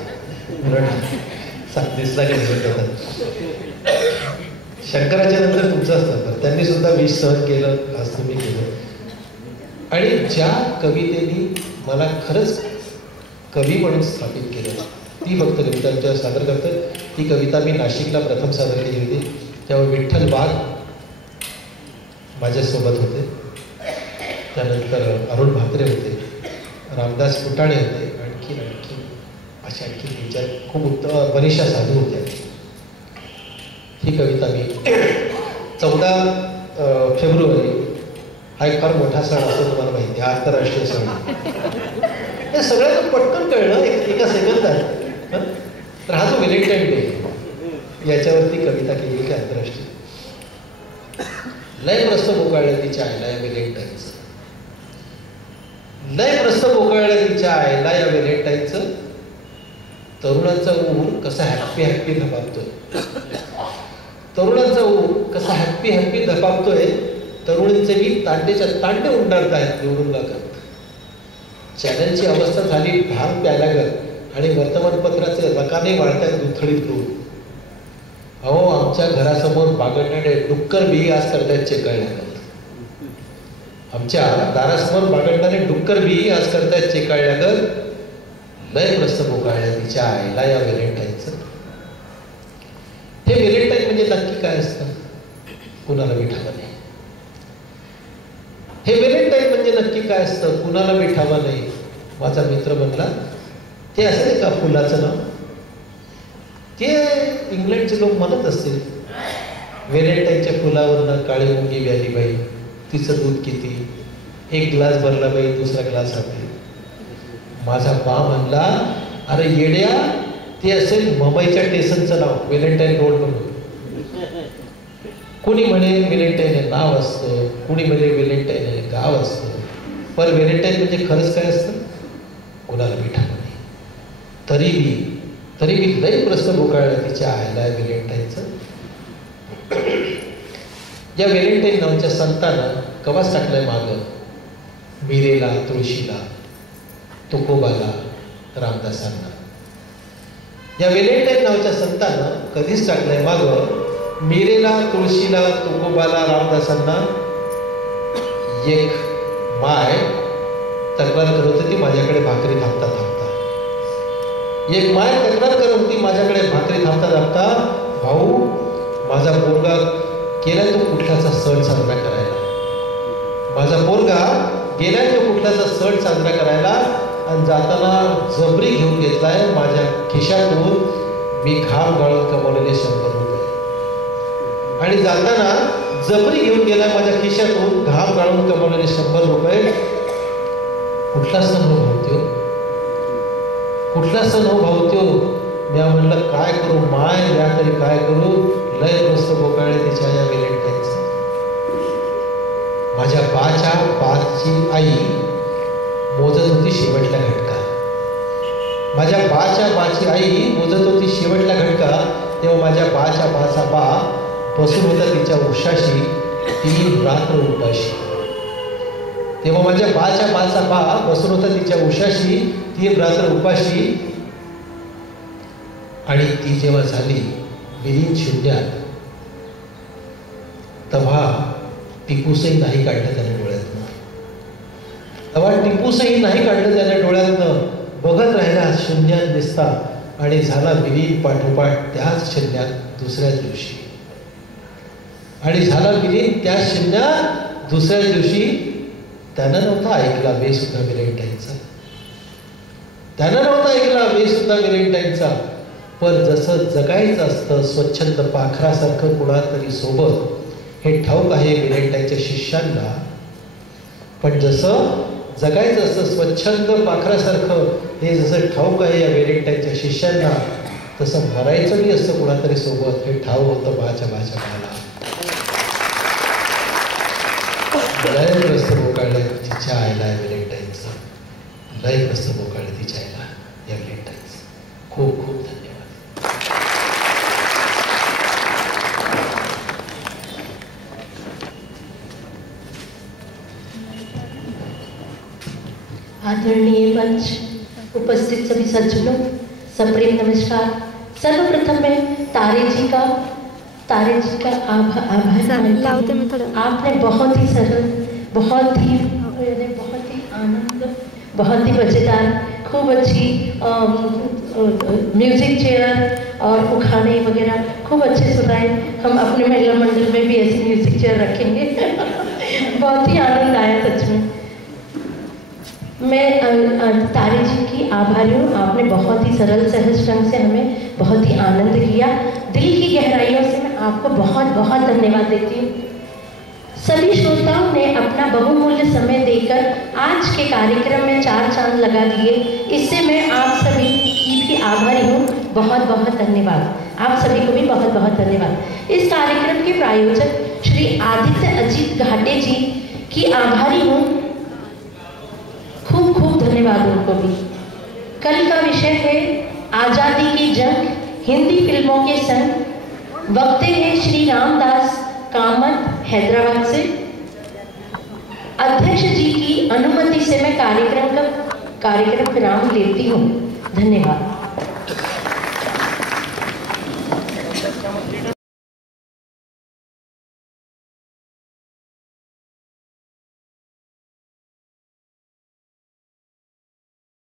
साप दिसला की निवडतात. शंकराच्या नंतर तुमचाच नंतर, त्यांनी सुद्धा विष सहन केलं, आज तुम्ही केलं. आणि ज्या कवितेनी मला खरंच कवी म्हणून स्थापित केलं ती फक्त कविता तुमच्या सादर करतो. ती कविता मी नाशिकला प्रथम सादर केली होती, त्यावर विठ्ठल वाघ माझ्यासोबत होते, त्यानंतर अरुण म्हात्रे होते, रामदास फुटाणे होते, आणखी अशा विचार खूप उत्तम मनीषा साधू होत्या. ही कविता मी 14 फेब्रुवारी हा एक फार मोठा सण असतो, तुम्हाला माहिती आहे, आंतरराष्ट्रीय सण. हे सगळ्यात पटकन कळलं एका सेकंदात. तर हा जो व्हॅलेंटाईन डे याच्यावरती कविता कविता केली की आंतरराष्ट्रीय लय प्रस्त बोकाळलं तिच्या आईला या व्हॅलेंटाईनचं, लय प्रस्त बोकाळलं तिच्या आईला या व्हॅलेंटाईनचं. तरुणांचा ऊर कसा हॅप्पी हॅप्पी धपापतोय, तरुणांचा ऊर कसा हॅप्पी हॅप्पी धपापतोय. तरुणींचे मी तांडेच्या तांडे उंडारत आहेत निवडून लागत. चॅनलची अवस्था झाली भाग प्यायलागत आणि वर्तमानपत्राचे रकाने वाढतात दुथडीत करून. अहो आमच्या घरासमोर बागडणारे डुक्कर बी आज करतायत चेकाळल्यागत. आमच्या दारासमोर बागडणारे डुक्कर बी आज करतायत चेकाळल्यागत. लय प्रस्त बोकाळल्या तिच्या आईला या व्हॅलेंटाईनचं. हे व्हॅलेंटाईन म्हणजे नक्की काय असतं कुणाला मिठावा नाही. हे व्हॅलेंटाईन म्हणजे नक्की काय असतं कुणाला मिठावा नाही. माझा मित्र म्हणला ते असं नाही का फुलाचं नाव, ते इंग्लंडचे लोक म्हणत असतील. व्हॅलेंटाईनच्या फुलावरनं काळी मुंगी व्याली बाई, तिचं दूध किती, एक ग्लास भरला बाई दुसरा ग्लास आपली. माझा बा म्हणला अरे येड्या ते असेल मुंबईच्या स्टेशनचं नाव व्हॅलेंटाईन रोड म्हणून. कुणी म्हणे व्हॅलेंटाईन हे नाव असतं, कुणी म्हणे व्हॅलेंटाईन हे गाव असतं. पण व्हॅलेंटाईन म्हणजे खरंच काय असतं कुणाला मिठावा नाही. तरी मी लई प्रश्न बोकाळला तिच्या आईला व्हॅलेंटाईनचं. या व्हॅलेंटाईन नावाच्या संतानं कवाच टाकलंय मागं मीरेला, तुळशीला, तुकोबाला, रामदासांना. या व्हॅलेंटाईन नावाच्या संतानं कधीच टाकलंय मागं मीरेला, तुळशीला, तुकोबाला, रामदासांना. एक माय तक्रार करत होती माझ्याकडे भाकरी थांबता थांबता. एक माय तक्रार करत होती माझ्याकडे भाकरी थांबता थांबता. भाऊ माझा पोरगा गेलाय तो कुठल्याचा सण साजरा करायला. माझा पोरगा गेलाय तो कुठल्याचा सण साजरा करायला आणि जाताना जबरी घेऊन घेतलाय माझ्या खिशातून मी घाम गाळून कमवलेले 100 रुपये. आणि जाताना जबरी घेऊन गेलाय माझ्या खिशातून घाम गाळून कमवलेले 100 रुपये. कुठला सण हो भावत्यो, कुठला सण हो भावत्यो. मी म्हणलं काय करू माय या तरी काय करू. लय प्रस्त बोकाळले तिच्या या व्हॅलेंटाईनचं. माझ्या बाची आई मोजत होती शेवटला घटका. माझ्या बाची आई मोजत होती शेवटला घटका. तेव्हा माझ्या बाचा बा बसून होता तिच्या उशाशी 3 रात्र उपाशी. तेव्हा माझ्या बाचा बा बसून होता तिच्या उशाशी 3 रात्र उपाशी. आणि ती जेव्हा झाली विलीन शून्यात तेव्हा टिपूसही नाही काढलं त्याने डोळ्यातनं. तेव्हा टिपूसही नाही काढलं त्याने डोळ्यातनं. बघत राहिला शून्यात दिसता आणि झाला विलीन पाठोपाठ त्याच शून्यात दुसऱ्याच दिवशी. आणि झाला विलीन त्याच शून्यात दुसऱ्याच दिवशी. त्यानं नव्हता ऐकला वे सुद्धा व्हॅलेंटाईनचा. त्यानं नव्हता ऐकला वे सुद्धा व्हॅलेंटाईनचा. पण जसं जगायचं असतं स्वच्छंद पाखरासारखं कुणातरी सोबत हे ठाऊक आहे व्हॅलेंटाईनच्या शिष्यांना. पण जसं जगायचं असतं स्वच्छंद पाखरासारखं हे जसं ठाऊक आहे या व्हॅलेंटाईनच्या शिष्यांना, तसं मरायचं बी असतं कुणातरी सोबत हे ठाऊक होतं बाच्या मला. लय प्रस्त बोकाळलं तिच्या आईला या व्हॅलेंटाईनचं. लय प्रस्त बोकाळलं तिच्या आईला या व्हॅलेंटाईनचं. खूप खूप धन्यवाद. आदरणीय मंच, उपस्थित सभी सज्जनों, सप्रेम नमस्कार। सर्वप्रथम मैं तारे जी का आभार। आपने बहुत ही सरल, बहुत ही आनंद, बहुत ही मज़ेदार, खूब अच्छी म्यूज़िक चेयर और उखाने वगैरह खूब अच्छे सुनाए। हम अपने महिला मंडल में भी ऐसी म्यूज़िक चेयर रखेंगे। बहुत ही आनंद आया सच में। मैं तारे जी की आभारी हूँ। आपने बहुत ही सरल सहज ढंग से हमें बहुत ही आनंद किया। दिल की गहराइयों से मैं आपको बहुत बहुत धन्यवाद देती हूँ। सभी श्रोताओं ने अपना बहुमूल्य समय देकर आज के कार्यक्रम में 4 चांद लगा दिए। इससे मैं आप सभी की भी आभारी हूँ। बहुत बहुत धन्यवाद। आप सभी को भी बहुत बहुत धन्यवाद। इस कार्यक्रम के प्रायोजक श्री आदित्य अजीत घाटे जी की आभारी हूँ, खूब खूब धन्यवाद उनको भी। कल का विषय है आज़ादी की जंग, हिंदी फिल्मों के संग। वक्ते हैं श्री रामदास कामत हैदराबाद से। अध्यक्ष जी की अनुमति से मैं कार्यक्रम विराम लेती हूँ। धन्यवाद।